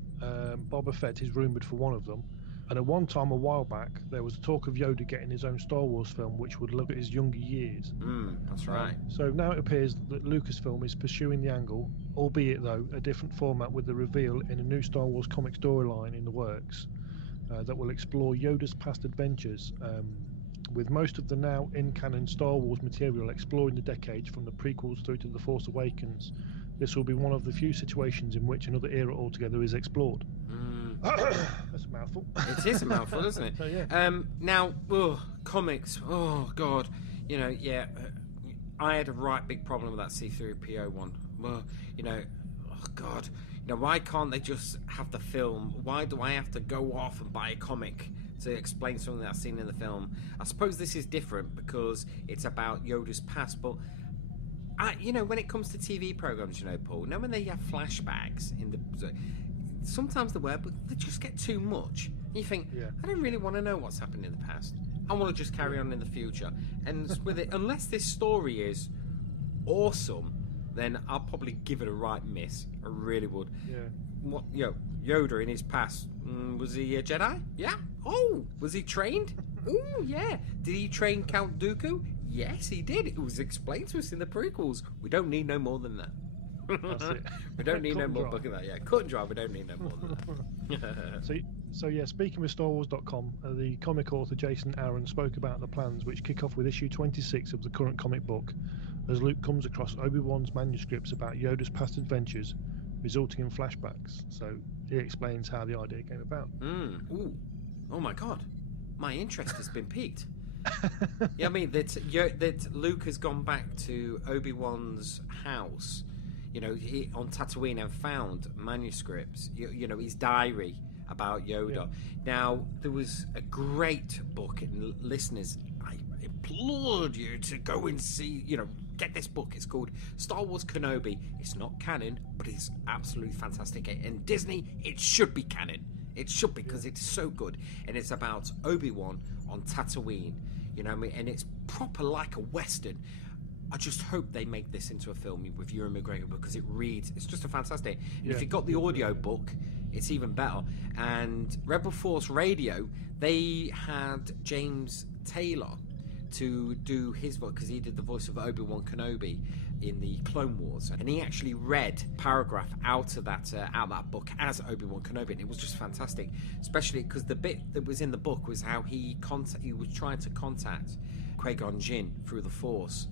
Boba Fett is rumoured for one of them. And at one time, a while back, there was talk of Yoda getting his own Star Wars film, which would look at his younger years. That's right. So now it appears that Lucasfilm is pursuing the angle, albeit, though, a different format, with the reveal in a new Star Wars comic storyline in the works that will explore Yoda's past adventures, with most of the now in-canon Star Wars material exploring the decades from the prequels through to The Force Awakens. This will be one of the few situations in which another era altogether is explored. That's a mouthful. It is a mouthful, isn't it? So, now, comics. Oh God, you know, I had a right big problem with that C-3PO one. Well, you know, oh God, you know, why can't they just have the film? Why do I have to go off and buy a comic to explain something that I've seen in the film? I suppose this is different because it's about Yoda's past, but you know, when it comes to TV programs, you know, Paul, now when they have flashbacks in the. Sometimes they were, but they just get too much. You think, I don't really want to know what's happened in the past. I want to just carry on in the future. And with it, unless this story is awesome, then I'll probably give it a right miss. I really would. Yeah. What, Yoda in his past, was he a Jedi? Yeah. Oh, was he trained? Oh, yeah. Did he train Count Dooku? Yes, he did. It was explained to us in the prequels. We don't need no more than that. That's it. We don't need no more book of that. Yeah, cut and dry. We don't need no more than that. So yeah, speaking with StarWars.com, the comic author Jason Aaron spoke about the plans which kick off with issue 26 of the current comic book, as Luke comes across Obi-Wan's manuscripts about Yoda's past adventures, resulting in flashbacks. So he explains how the idea came about. Ooh. Oh my God, my interest has been piqued. Yeah, I mean that Luke has gone back to Obi-Wan's house, on Tatooine, and found manuscripts, his diary about Yoda. Yeah. Now, there was a great book, and listeners, I implored you to go and see, get this book. It's called Star Wars Kenobi. It's not canon, but it's absolutely fantastic. And Disney, it should be canon. It should be, because it's so good. And it's about Obi-Wan on Tatooine, and it's proper like a Western. I just hope they make this into a film with Ewan McGregor, because it's just a fantastic. And if you got the audio book, it's even better. And Rebel Force Radio, they had James Taylor to do his voice, because he did the voice of Obi-Wan Kenobi in the Clone Wars, and he actually read paragraph out of that book as Obi-Wan Kenobi, and it was just fantastic, especially because the bit that was in the book was how he was trying to contact Qui-Gon Jinn through the Force.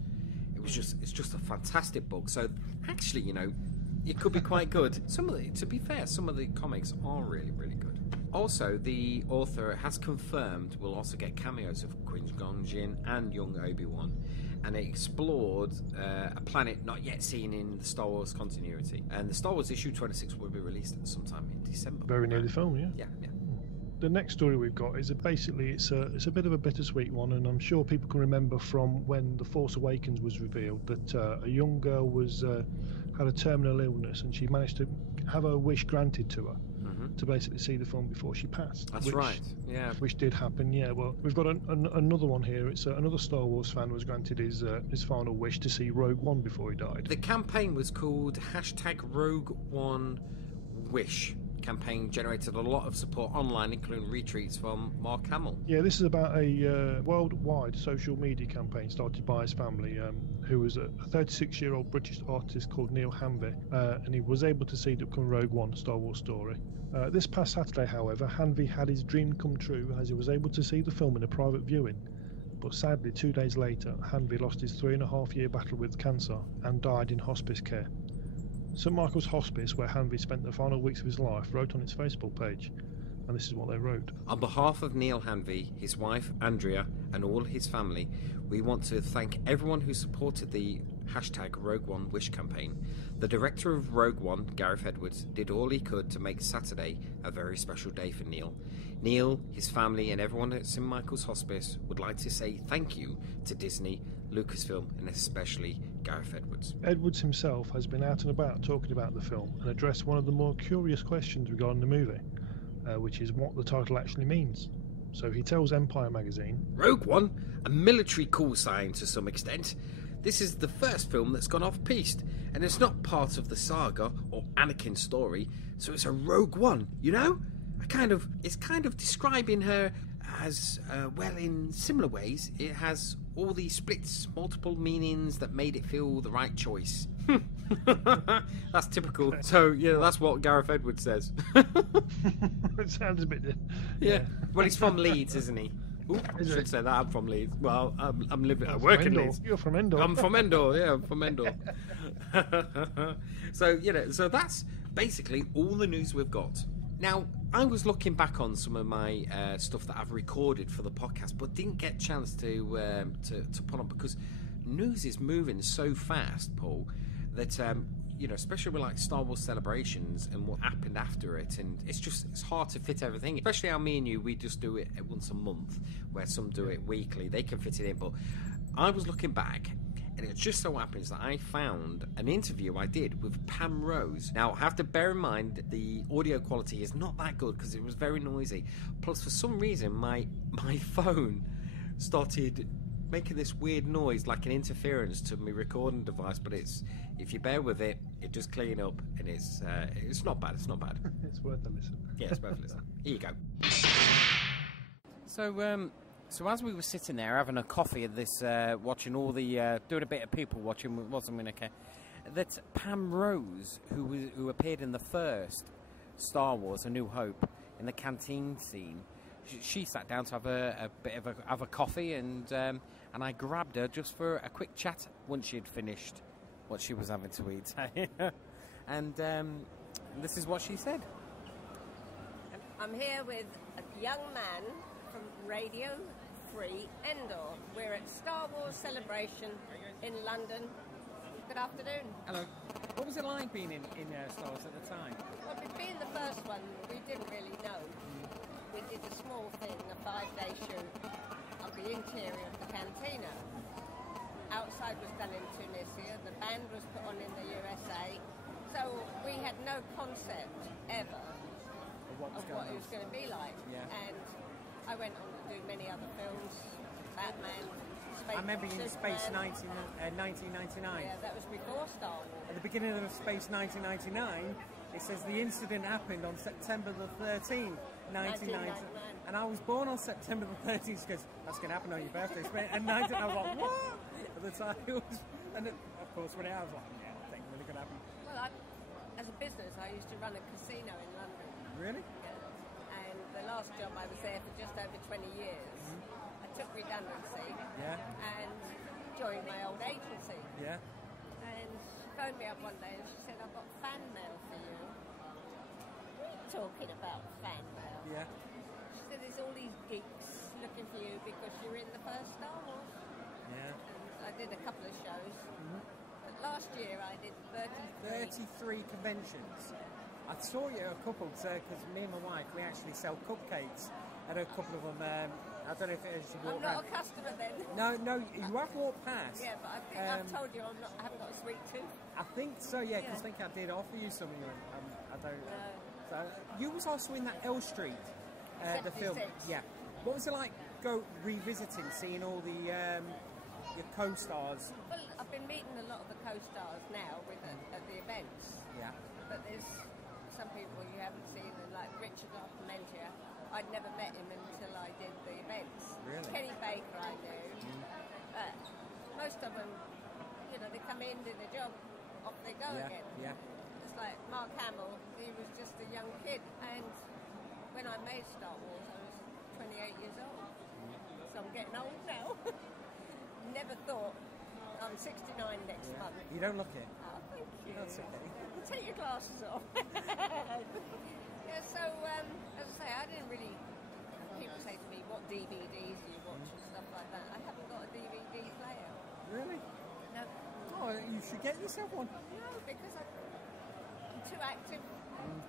It's just a fantastic book. So actually, it could be quite good. To be fair, some of the comics are really, really good. Also, the author has confirmed we'll also get cameos of Qui-Gon Jinn and young Obi-Wan, and it explored a planet not yet seen in the Star Wars continuity. And the Star Wars issue 26 will be released sometime in December. Very near the film, yeah. Yeah. The next story we've got is it's a bit of a bittersweet one, and I'm sure people can remember from when The Force Awakens was revealed that a young girl had a terminal illness, and she managed to have her wish granted to her to basically see the film before she passed. That's right, yeah. Which did happen, yeah. Well, we've got another one here. It's another Star Wars fan was granted his final wish to see Rogue One before he died. The campaign was called #RogueOneWish. Campaign generated a lot of support online, including retweets from Mark Hamill. Yeah, this is about a worldwide social media campaign started by his family, who was a 36-year-old British artist called Neil Hanvey, and he was able to see the upcoming Rogue One Star Wars story. This past Saturday, however, Hanvey had his dream come true, as he was able to see the film in a private viewing. But sadly, 2 days later, Hanvey lost his 3.5-year battle with cancer and died in hospice care. St Michael's Hospice, where Hanvey spent the final weeks of his life, wrote on its Facebook page, and this is what they wrote. On behalf of Neil Hanvey, his wife Andrea, and all his family, we want to thank everyone who supported the #RogueOneWish campaign. The director of Rogue One, Gareth Edwards, did all he could to make Saturday a very special day for Neil. Neil, his family, and everyone at St Michael's Hospice would like to say thank you to Disney, Lucasfilm, and especially Gareth Edwards. Edwards himself has been out and about talking about the film and addressed one of the more curious questions regarding the movie, which is what the title actually means. So he tells Empire magazine, Rogue One, a military call sign to some extent. This is the first film that's gone off-piste, and it's not part of the saga or Anakin's story, so it's a Rogue One, It's kind of describing her as, in similar ways, it has all these splits, multiple meanings that made it feel the right choice. That's typical. So, that's what Gareth Edwards says. It sounds a bit... Yeah. Well, he's from Leeds, isn't he? Ooh, I should say that. I'm from Leeds. Well, I work in Leeds. You're from Endor. I'm from Endor, yeah, I'm from Endor. So that's basically all the news we've got. Now, I was looking back on some of my stuff that I've recorded for the podcast, but didn't get a chance to put on, because news is moving so fast, Paul, that especially with like Star Wars Celebrations and what happened after it, and it's hard to fit everything. Especially how me and you, we just do it once a month, where some do it weekly. They can fit it in, but I was looking back, and it just so happens that I found an interview I did with Pam Rose. Now, I have to bear in mind the audio quality is not that good because it was very noisy. Plus, for some reason, my phone started making this weird noise like an interference to my recording device, but it's, if you bear with it, it does clean up, and it's not bad. It's not bad. It's worth a listen. Yeah, it's worth a listen. Here you go. So as we were sitting there having a coffee at this, watching all the, doing a bit of people watching, wasn't we, okay? That Pam Rose, who appeared in the first Star Wars: A New Hope in the canteen scene, she sat down to have a bit of a coffee, and I grabbed her just for a quick chat once she'd finished what she was having to eat, and this is what she said. I'm here with a young man from Radio Free Endor. We're at Star Wars Celebration in London. Good afternoon. Hello. What was it like being in Star Wars at the time? Well, being the first one, we didn't really know. We did a small thing, a 5-day shoot of the interior of the cantina. Outside was done in Tunisia. The band was put on in the USA. So we had no concept ever of what it was going to be like. Yeah. And I went on to do many other films, Batman, Space, I remember in Space 1999. Yeah, that was before Star Wars. At the beginning of Space 1999, it says the incident happened on September the 13th, 1999. And I was born on September the 13th. She goes, that's going to happen on your birthday. And 19, I was like, what? At the time, it was, and it, of course, when I was like, yeah, I think it's really going to happen. Well, as a business, I used to run a casino in London. Really? Yeah. And the last job, I was there for just over 20 years. I took redundancy. Yeah. And joined my old agency. Yeah. And she phoned me up one day and she said, I've got fan mail for you. What are you talking about, fan mail? Yeah. She said, there's all these geeks looking for you because you're in the first Star Wars. Yeah. And I did a couple of shows. But last year I did 33 conventions. I saw you at a couple, because me and my wife, we actually sell cupcakes at a couple of them. I don't know if it is you walk I'm not around. a customer then. No, you have walked past. Yeah, but I think I've told you I haven't got a sweet tooth. I think so, yeah, because I think I did offer you something. I don't. So you was also in that L Street, the film. Yeah. What was it like? Go revisiting, seeing all the your co-stars. Well, I've been meeting a lot of the co-stars now at the events. Yeah. But there's some people you haven't seen, like Richard Armentier. I'd never met him until I did the events. Really? Kenny Baker I knew. But most of them, they come in, do their job, off they go again. Yeah. It's like Mark Hamill, he was just a young kid. And when I made Star Wars, I was 28 years old. So I'm getting old now. Never thought. I'm 69 next month. You don't look it. Oh, thank you. That's okay. Take your glasses off. Yeah, so, as I say, I didn't really... People say to me, what DVDs do you watch and stuff like that. I haven't got a DVD player. Really? No. Oh, you should get yourself one. No, because I'm too active.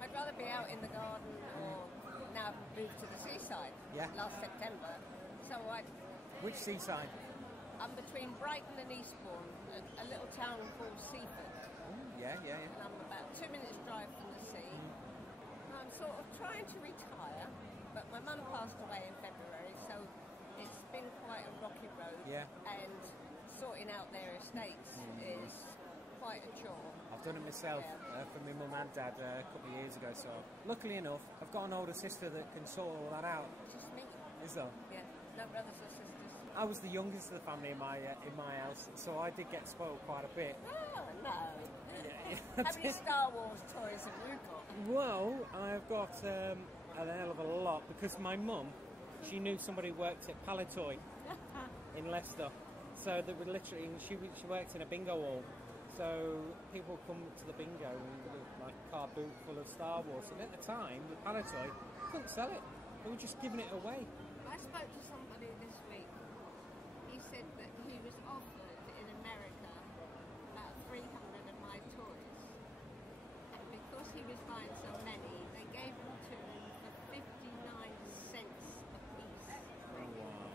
I'd rather be out in the garden or now I've moved to the seaside last September. So Which seaside? I'm between Brighton and Eastbourne, a little town called Seaford. Yeah. And I'm about 2 minutes drive from the sea. I'm sort of trying to retire, but my mum passed away in February, so it's been quite a rocky road. Yeah. And sorting out their estates is quite a chore. I've done it myself for my mum and dad a couple of years ago, so luckily enough, I've got an older sister that can sort all that out. Just me. Is there? Yeah, no brothers or sisters. I was the youngest of the family in my house, so I did get spoiled quite a bit. Oh, no. How many Star Wars toys have you got? Well, I've got a hell of a lot, because my mum, she knew somebody who worked at Palatoy in Leicester. So they would literally, she worked in a bingo hall. So people come to the bingo with like a car boot full of Star Wars. And at the time, with Palatoy, couldn't sell it. They were just giving it away. I spoke to somebody this week. He said that he was offered in America about 300 of my toys. And because he was buying so many, they gave them to him for 59 cents a piece. Oh, wow.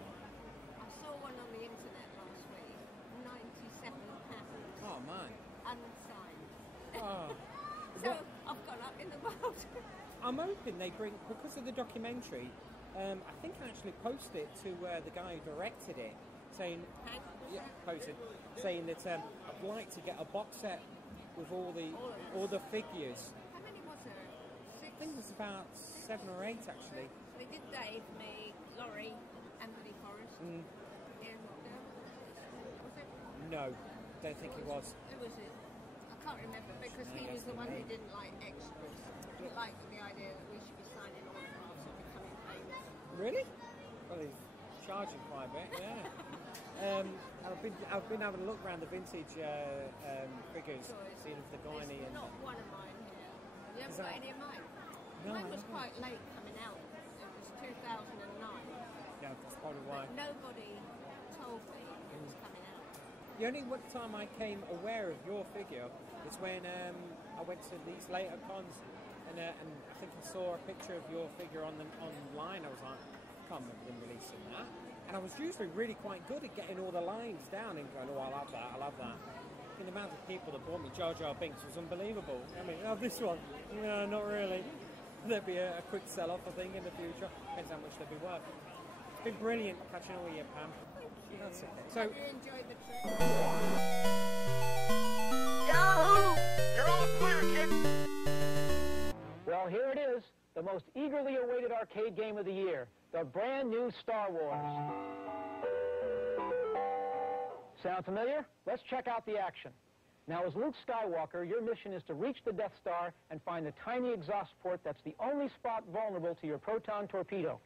I saw one on the internet last week, £97. Oh, man. Unsigned. Oh. So I've gone up in the world. I'm hoping they bring, because of the documentary, I think I actually posted it to the guy who directed it, saying, saying that I'd like to get a box set with all the figures. How many was there? 6? I think it was about 7 or 8 actually. We did Dave, me, Laurie, Anthony Forrest. Ian Rockdale. Was it? No, don't think it was. Who was it? I can't remember because he was the one who didn't like extras. He liked the idea that we should be signing autographs and becoming famous. Really? Well, he's charging quite a bit, yeah. I've been having a look around the vintage figures, seeing if they're going There's and not one of mine here. You haven't got any of mine? No, Mine was quite late coming out. It was 2009. Yeah, that's probably why. But nobody told me it was coming out. The only one time I came aware of your figure was when I went to these later cons, and I think I saw a picture of your figure online. I was like, I can't remember them releasing that. And I was usually really quite good at getting all the lines down and going, oh, I'll have that, I'll have that. And the amount of people that bought me Jar Jar Binks was unbelievable. I mean, oh, this one, no, not really. There'd be a quick sell-off, I think, in the future. Depends how much they'd be worth. It's been brilliant catching all year, Pam. That's it. So, Have you enjoyed the trip? Yahoo! You're all clear, kid! Well, here it is, the most eagerly awaited arcade game of the year, the brand new Star Wars. Sound familiar? Let's check out the action. Now, as Luke Skywalker, your mission is to reach the Death Star and find the tiny exhaust port that's the only spot vulnerable to your proton torpedo.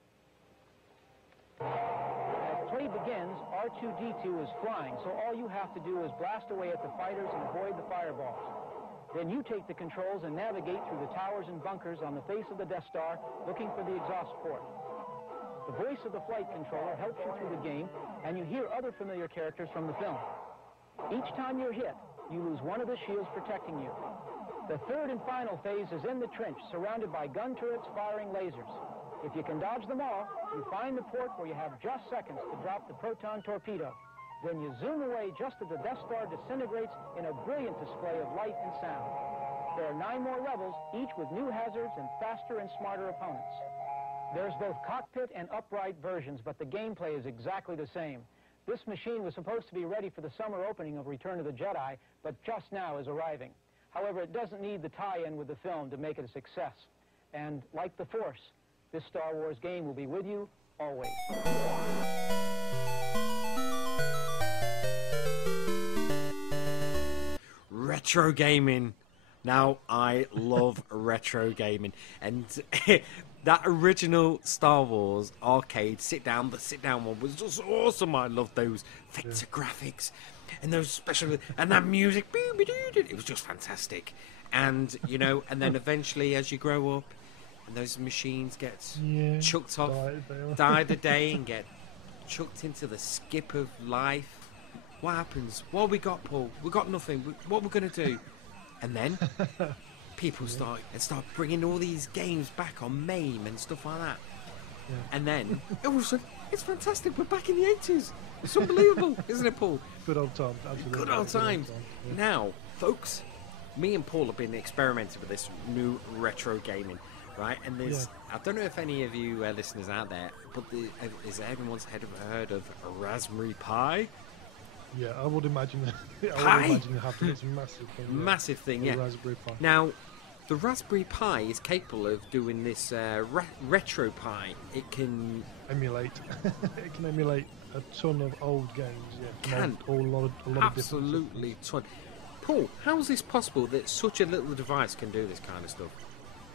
As play begins, R2-D2 is flying, so all you have to do is blast away at the fighters and avoid the fireballs. Then you take the controls and navigate through the towers and bunkers on the face of the Death Star, looking for the exhaust port. The voice of the flight controller helps you through the game, and you hear other familiar characters from the film. Each time you're hit, you lose one of the shields protecting you. The third and final phase is in the trench, surrounded by gun turrets firing lasers. If you can dodge them all, you find the port where you have just seconds to drop the proton torpedo. Then you zoom away just as the Death Star disintegrates in a brilliant display of light and sound. There are 9 more levels, each with new hazards and faster and smarter opponents. There's both cockpit and upright versions, but the gameplay is exactly the same. This machine was supposed to be ready for the summer opening of Return of the Jedi, but just now is arriving. However, it doesn't need the tie-in with the film to make it a success. And like the Force, this Star Wars game will be with you always. Retro gaming. Now, I love retro gaming. And that original Star Wars arcade the sit-down one was just awesome. I loved those vector graphics and those special, and that music. It was just fantastic. And, you know, and then eventually as you grow up and those machines get chucked off, die the day and get chucked into the skip of life, what happens? What have we got, Paul? We got nothing. What we're going to do? And then people start bringing all these games back on MAME and stuff like that. Yeah. And then it's fantastic. We're back in the 80s. It's unbelievable, isn't it, Paul? Good old times. Absolutely. Good old times. Yeah. Now, folks, me and Paul have been experimenting with this new retro gaming, right? And there's, I don't know if any of you listeners out there, but is everyone's heard of a Raspberry Pi? Yeah, I would imagine that. I would imagine you have to. It's a massive thing. Massive thing, yeah. Raspberry Pi. Now, the Raspberry Pi is capable of doing this Retropie. It can emulate. It can emulate a ton of old games. Yeah, a lot of absolutely ton. Paul, how is this possible that such a little device can do this kind of stuff?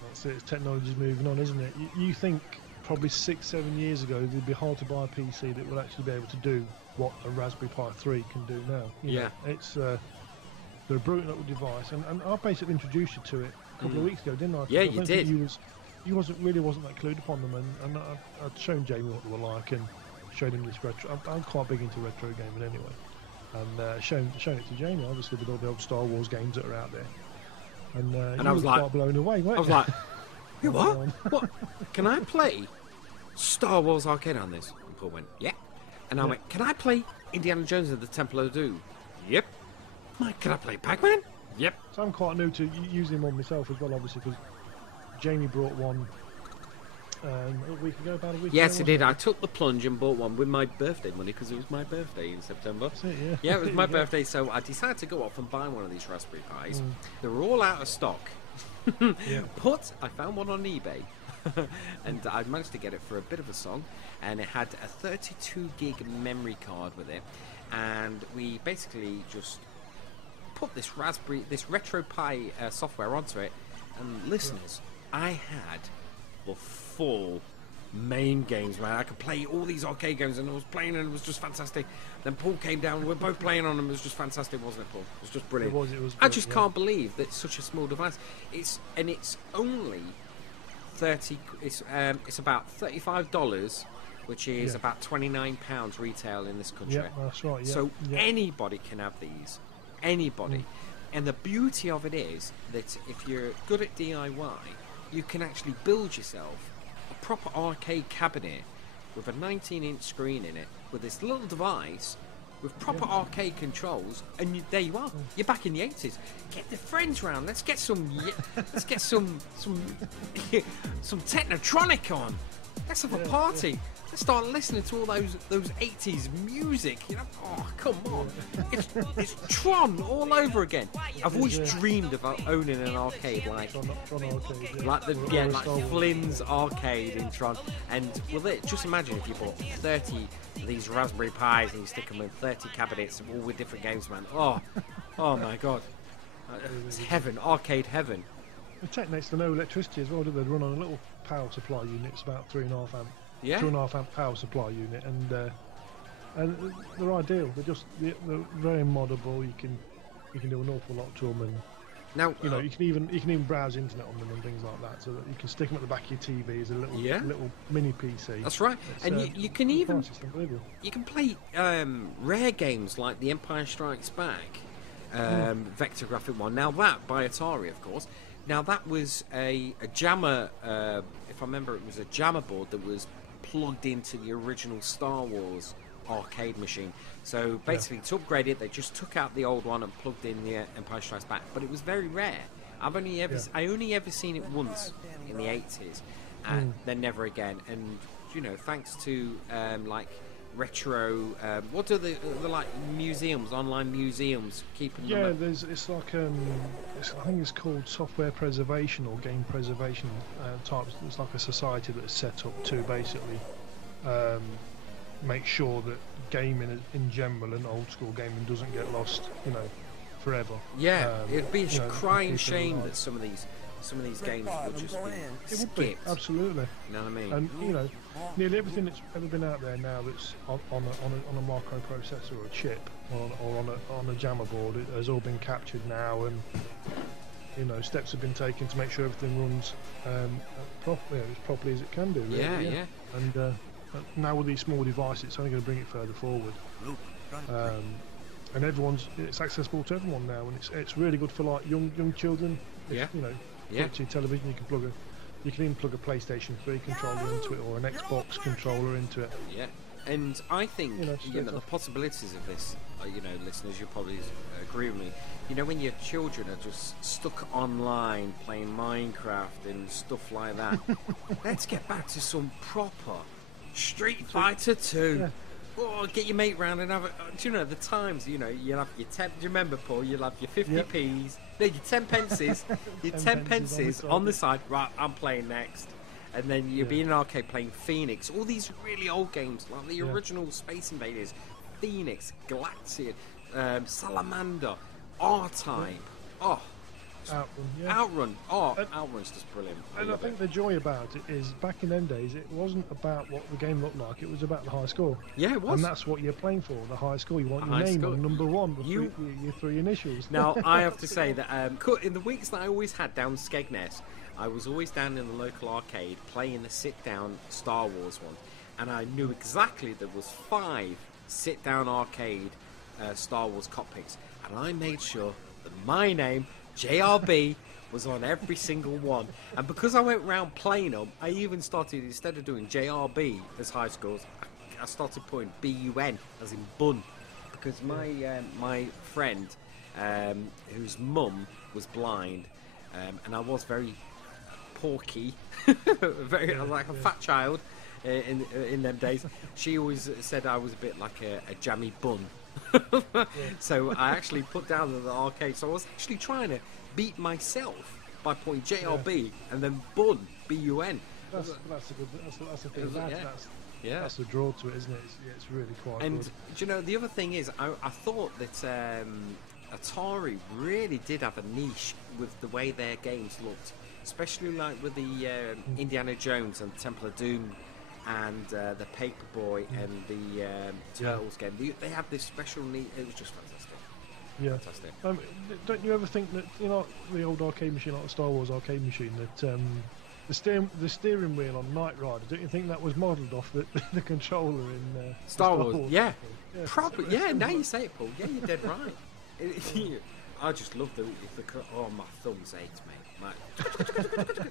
That's it. Technology's moving on, isn't it? You think probably 6-7 years ago it'd be hard to buy a PC that would actually be able to do what a Raspberry Pi 3 can do now. You know, it's they're a brilliant little device, and I basically introduced you to it a couple of weeks ago, didn't I? Yeah, you did. You wasn't that clued upon them, and I'd shown Jamie what they were like and showed him this retro. I'm quite big into retro gaming anyway, and shown it to Jamie, obviously, with all the old Star Wars games that are out there, and I was like, quite blown away. I was like, you what? What? Can I play Star Wars Arcade on this? And Paul went, yeah. And I went, can I play Indiana Jones and the Temple of Doom? Yep. Mike, can I play Pac-Man? Yep. So I'm quite new to using them on myself as well, obviously, because Jamie brought one a week ago, about a week Yes, ago. I did. I took the plunge and bought one with my birthday money because it was my birthday in September. That's it, yeah. Yeah, it was my birthday, so I decided to go off and buy one of these Raspberry Pis. They were all out of stock. But I found one on eBay. And I managed to get it for a bit of a song, and it had a 32 gig memory card with it, and we basically just put this Retropie software onto it, and listeners, I had the full main games, man. I could play all these arcade games, and I was playing, and it was just fantastic. Then Paul came down, and we're both playing on them. It was just fantastic, wasn't it, Paul? It was just brilliant. It was I just can't believe that such a small device. It's only 30. It's about $35, which is about £29 retail in this country. Yeah, that's right. Yeah. So anybody can have these. Anybody. And the beauty of it is that if you're good at DIY, you can actually build yourself a proper arcade cabinet with a 19-inch screen in it, with this little device with proper arcade controls, and there you are. You're back in the 80s. Get the friends round. Let's get some Technotronic on. Let's have a party. Let's start listening to all those 80s music. You know, oh come on, it's Tron all over again. I've always dreamed about owning an arcade like Tron arcade, like Flynn's arcade in Tron. And with it, just imagine if you bought 30 of these Raspberry Pis and you stick them in 30 cabinets, all with different games, man. Oh my God, it's heaven, arcade heaven. The tech next to no electricity as well. They run on a little power supply unit. It's about 3.5 amp. Yeah. 2.5 amp power supply unit, and they're ideal. They're very moddable. You can do an awful lot to them, and now you can even browse internet on them and things like that. So that you can stick them at the back of your TV as a little mini PC. That's right. It's, and you can even you can play rare games like The Empire Strikes Back, vector graphic one. Now that by Atari, of course. Now that was a jammer. If I remember, it was a jammer board that was plugged into the original Star Wars arcade machine. So basically, to upgrade it, they just took out the old one and plugged in the Empire Strikes Back. But it was very rare. I only ever seen it once in the 80s, and then never again. And thanks to like retro, what are the like museums, online museums keeping them up? It's like I think it's called software preservation or game preservation types. It's like a society that's set up to basically make sure that gaming in general and old school gaming doesn't get lost, forever. It'd be a crying shame that some of these games would just be skipped. Absolutely. You know what I mean? And nearly everything that's ever been out there now that's on a microprocessor or a chip or on a jammer board, it has all been captured now, and steps have been taken to make sure everything runs as properly as it can do. Really. And now with these small devices, it's only going to bring it further forward. And it's accessible to everyone now, and it's really good for like young children. To your television, you can even plug a PlayStation 3 controller into it or an Xbox controller into it. Yeah, and I think the possibilities of this, listeners, you'll probably agree with me. When your children are just stuck online playing Minecraft and stuff like that, let's get back to some proper Street Fighter 2. Yeah. Or get your mate round and have the times, you'll have your 10, do you remember, Paul? You'll have your 50p's, your 10 pences, your 10 pences on the side. Right, I'm playing next. And then you'll be in an arcade playing Phoenix. All these really old games, like the original Space Invaders, Phoenix, Galaxian, Salamander, R-Type. Oh, Outrun. Outrun's just brilliant. And I think the joy about it is, back in them days, it wasn't about what the game looked like. It was about the high score. Yeah, it was. And that's what you're playing for, the high score. You want your name on number one, your three initials. Now, I have to say that in the weeks that I always had down Skegness, I was always down in the local arcade playing the sit-down Star Wars one. And I knew exactly there was 5 sit-down arcade Star Wars cockpits. And I made sure that my name, JRB, was on every single one. And because I went round playing them, I even started, instead of doing JRB as high scores, I started putting BUN as in bun. Because my friend, whose mum was blind, and I was very porky, very like a fat child in them days. She always said I was a bit like a jammy bun. So I actually put down the arcade. So I was actually trying to beat myself by putting JRB and then bun, B-U-N. That's the thing. That's the draw to it, isn't it? It's really quite and good. Do you know, the other thing is, I thought that Atari really did have a niche with the way their games looked, especially like with the Indiana Jones and Temple of Doom and the Paperboy and the Turtles game. They had this special need. It was just fantastic. Yeah. Fantastic. Don't you ever think that, you know, the old arcade machine, like the Star Wars arcade machine, that the steering wheel on Knight Rider, don't you think that was modelled off the controller in Star Wars? Yeah. Probably. Yeah. Now you say it, Paul. Yeah, you're dead right. I just love the my thumbs ache, mate.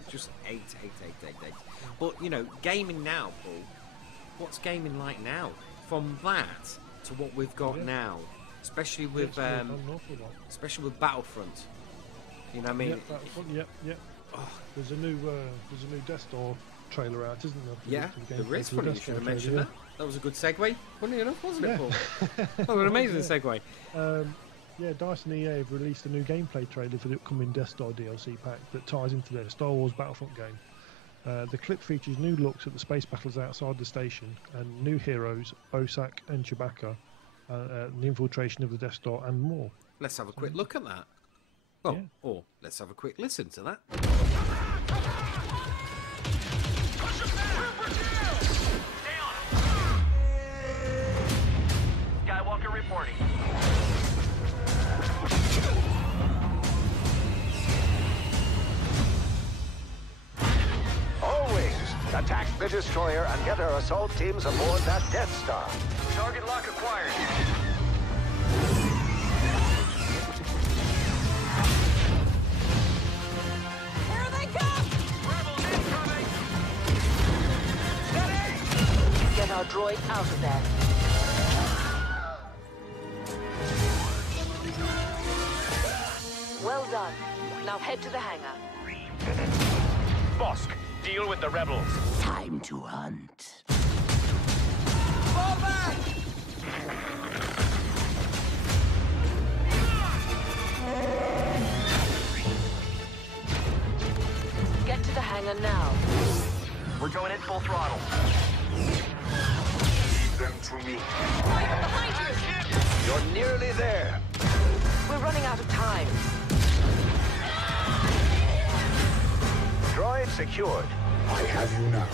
Just eight. But you know, gaming now, Paul. What's gaming like now? From that to what we've got now, especially with Battlefront. You know what I mean? Yeah. Oh, there's a new Death Star trailer out, isn't there? Yeah, there is. Funny you should have mentioned that. That was a good segue. Funny enough, wasn't it, Paul? That was an amazing segue. Dyson EA have released a new gameplay trailer for the upcoming Death Star DLC pack that ties into their Star Wars Battlefront game. The clip features new looks at the space battles outside the station and new heroes, Bosak and Chewbacca, the infiltration of the Death Star and more. Let's have a quick look at that. Well, or let's have a quick listen to that. Skywalker reporting. Always attack the destroyer and get our assault teams aboard that Death Star. Target lock acquired. Here they come! Rebels incoming! Steady! Get our droid out of there. Well done. Now head to the hangar. Bosk, deal with the rebels. Time to hunt. Fall back! Get to the hangar now. We're going in full throttle. Leave them to me. Right behind you! You're nearly there. We're running out of time. Droid secured. I have you now.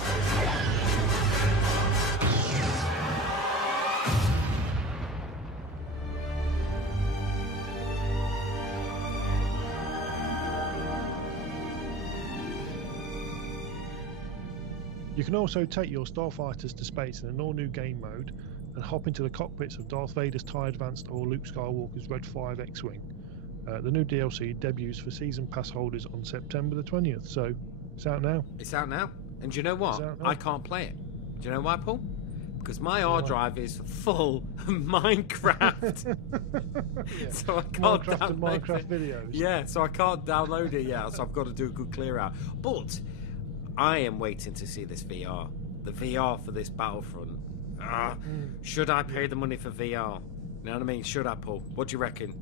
You can also take your starfighters to space in an all-new game mode and hop into the cockpits of Darth Vader's TIE Advanced or Luke Skywalker's Red 5 X-Wing. The new DLC debuts for season pass holders on September the 20th, so it's out now. It's out now. And do you know what? I can't play it. Do you know why, Paul? Because my hard drive is full of Minecraft. So I can't download Minecraft videos. Yeah, so I can't download it yet, so I've got to do a good clear out. But I am waiting to see this VR. The VR for this Battlefront. Should I pay the money for VR? You know what I mean? Should I, Paul? What do you reckon?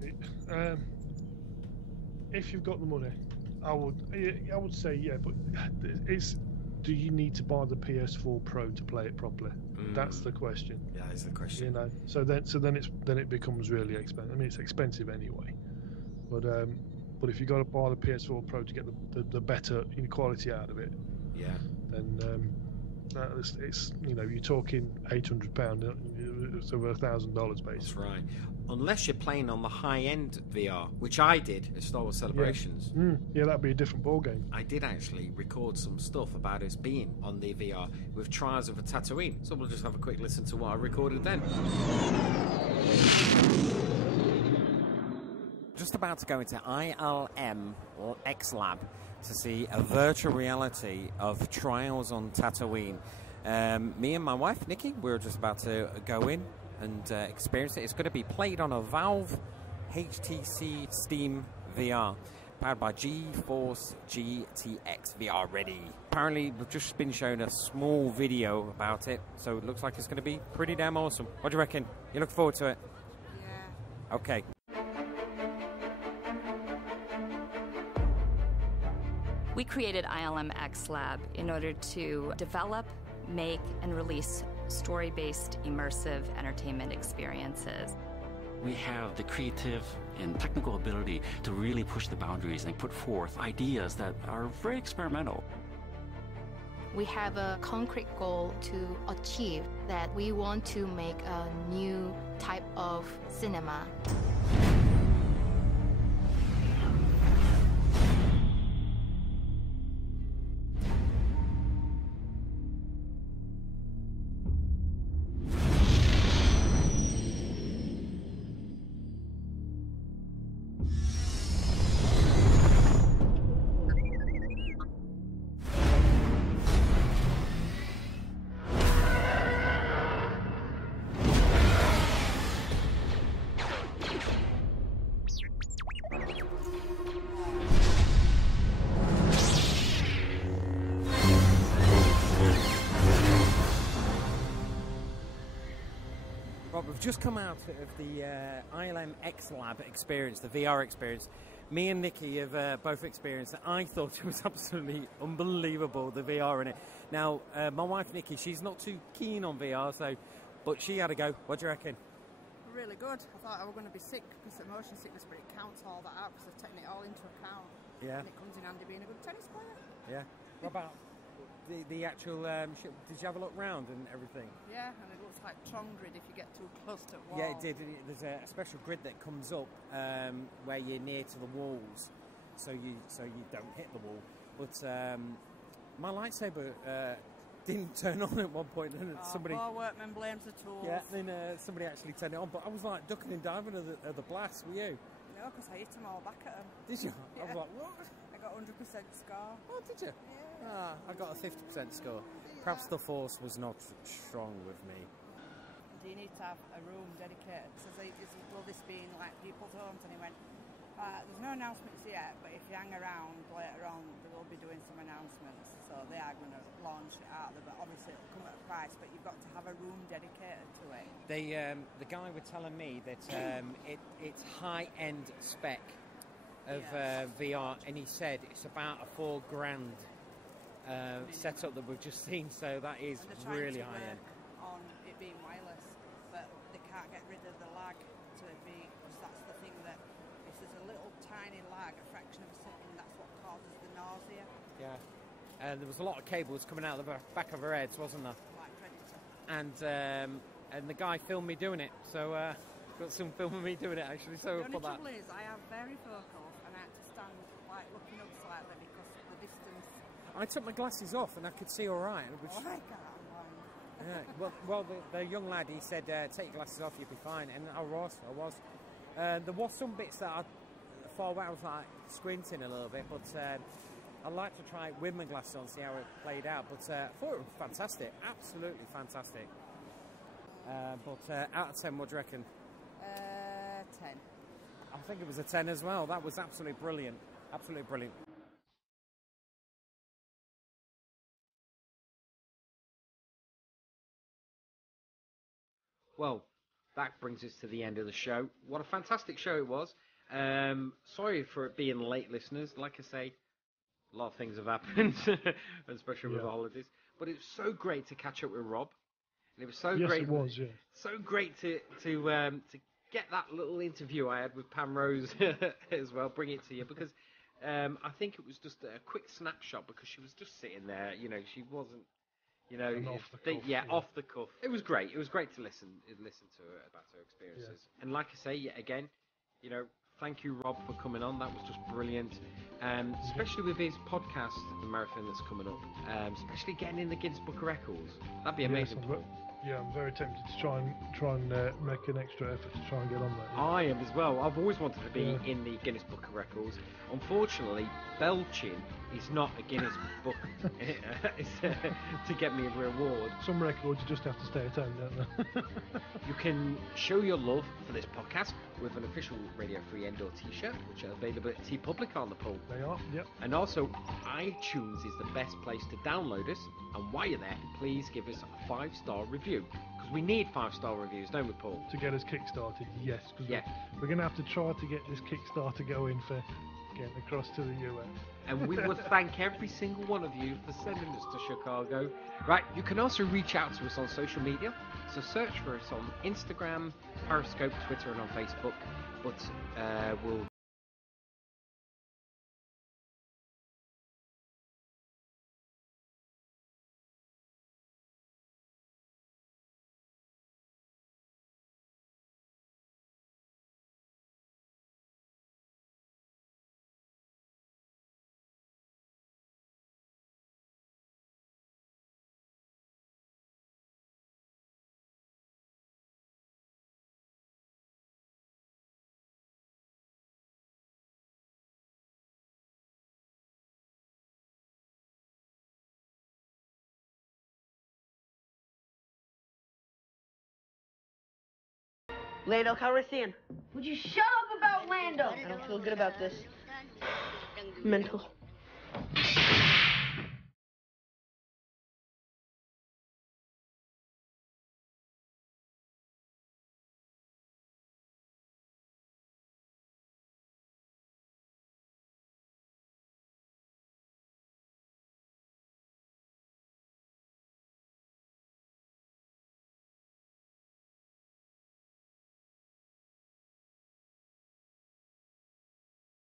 If you've got the money, I would say yeah, but do you need to buy the PS4 Pro to play it properly? That's the question. Yeah, that's the question. You know, so then it becomes really expensive. I mean, it's expensive anyway, but if you got to buy the PS4 Pro to get the better quality out of it, then it's you're talking £800. It's over $1,000 basically. That's right. Unless you're playing on the high-end VR, which I did at Star Wars Celebrations. Yeah, that'd be a different ball game. I did actually record some stuff about us being on the VR with Trials of a Tatooine. So we'll just have a quick listen to what I recorded then. Just about to go into ILM or XLAB to see a virtual reality of Trials on Tatooine. Me and my wife, Nikki, we're just about to go in and experience it. It's going to be played on a Valve HTC Steam VR. powered by GeForce GTX VR Ready. Apparently, we've just been shown a small video about it, so it looks like it's going to be pretty damn awesome. What do you reckon? You look forward to it? Yeah. Okay. We created ILM XLAB in order to develop, make, and release story-based immersive entertainment experiences. We have the creative and technical ability to really push the boundaries and put forth ideas that are very experimental. We have a concrete goal to achieve, that we want to make a new type of cinema. We've just come out of the ILM XLAB experience, the VR experience. Me and Nikki have both experienced it. I thought it was absolutely unbelievable, the VR in it. Now, my wife Nikki, she's not too keen on VR, but she had a go. What do you reckon? Really good. I thought I was going to be sick because of motion sickness, but it counts all that out because they've taken it all into account. Yeah. And it comes in handy being a good tennis player. Yeah. What about the actual ship? Did you have a look round and everything? Yeah, and it looks like Tron grid if you get too close to the wall. Yeah, it did. There's a special grid that comes up where you're near to the walls, so you don't hit the wall. But my lightsaber didn't turn on at one point, and somebody. Poor workman blames the tools. Yeah, then somebody actually turned it on. But I was like ducking and diving at the blast. Were you? No, because I hit them all back at them. Did you? Yeah. I was like, what? I got 100% score. Oh, did you? Yeah. I got a 50% score. Perhaps the force was not strong with me. Do you need to have a room dedicated? So will this be in like people's homes? And he went, there's no announcements yet, but if you hang around later on, they will be doing some announcements. So they are going to launch it out there, but obviously it'll come at a price, but you've got to have a room dedicated to it. The guy was telling me that it's high-end spec of VR, and he said it's about a $4,000 setup that we've just seen, so that is really high-end. On it being wireless, but they can't get rid of the lag to be, because that's the thing that if there's a little tiny lag, a fraction of a second, that's what causes the nausea. Yeah, and there was a lot of cables coming out of the back of our heads, wasn't there? Like Predator. And the guy filmed me doing it, so got some filming me doing it actually. So the only trouble is I am very focal, and I have to stand like looking up slightly because of the distance. I took my glasses off and I could see all right. Which, oh my God. Yeah, well, the young lad, he said, take your glasses off, you'll be fine. And I was. There was some bits that far away, I was like squinting a little bit, but I'd like to try it with my glasses on, see how it played out. But I thought it was fantastic, absolutely fantastic. But out of 10, what do you reckon? 10. I think it was a 10 as well. That was absolutely brilliant. Absolutely brilliant. Well, that brings us to the end of the show. What a fantastic show it was. Sorry for it being late, listeners. Like I say, a lot of things have happened, especially with the holidays. But it was so great to catch up with Rob. And it was so great. Yes, it was, yeah. So great to get that little interview I had with Pam Rose as well, bring it to you, because I think it was just a quick snapshot, because she was just sitting there, she wasn't, off the cuff, off the cuff. It was great. It was great to listen to her about her experiences. Yeah. And like I say, yet again, thank you, Rob, for coming on. That was just brilliant. Especially with his podcast, the marathon that's coming up. Especially getting in the Guinness Book of Records. That'd be amazing. Yes, I'm very tempted to try and make an extra effort to try and get on that. Yeah. I am as well. I've always wanted to be in the Guinness Book of Records. Unfortunately, belching It's not a Guinness book it's, to get me a reward. Some records you just have to stay at home, don't they? You can show your love for this podcast with an official Radio Free Endor t-shirt, which are available at TeePublic on the poll. They are, yep. And also, iTunes is the best place to download us. And while you're there, please give us a 5-star review. Because we need 5-star reviews, don't we, Paul? To get us kickstarted, yes. Yeah. We're going to have to try to get this Kickstarter going for getting across to the US. And we would thank every single one of you for sending us to Chicago. Right, you can also reach out to us on social media. So search for us on Instagram, Periscope, Twitter, and on Facebook. But we'll... Lando Calrissian. Would you shut up about Lando? I don't feel good about this. Mental.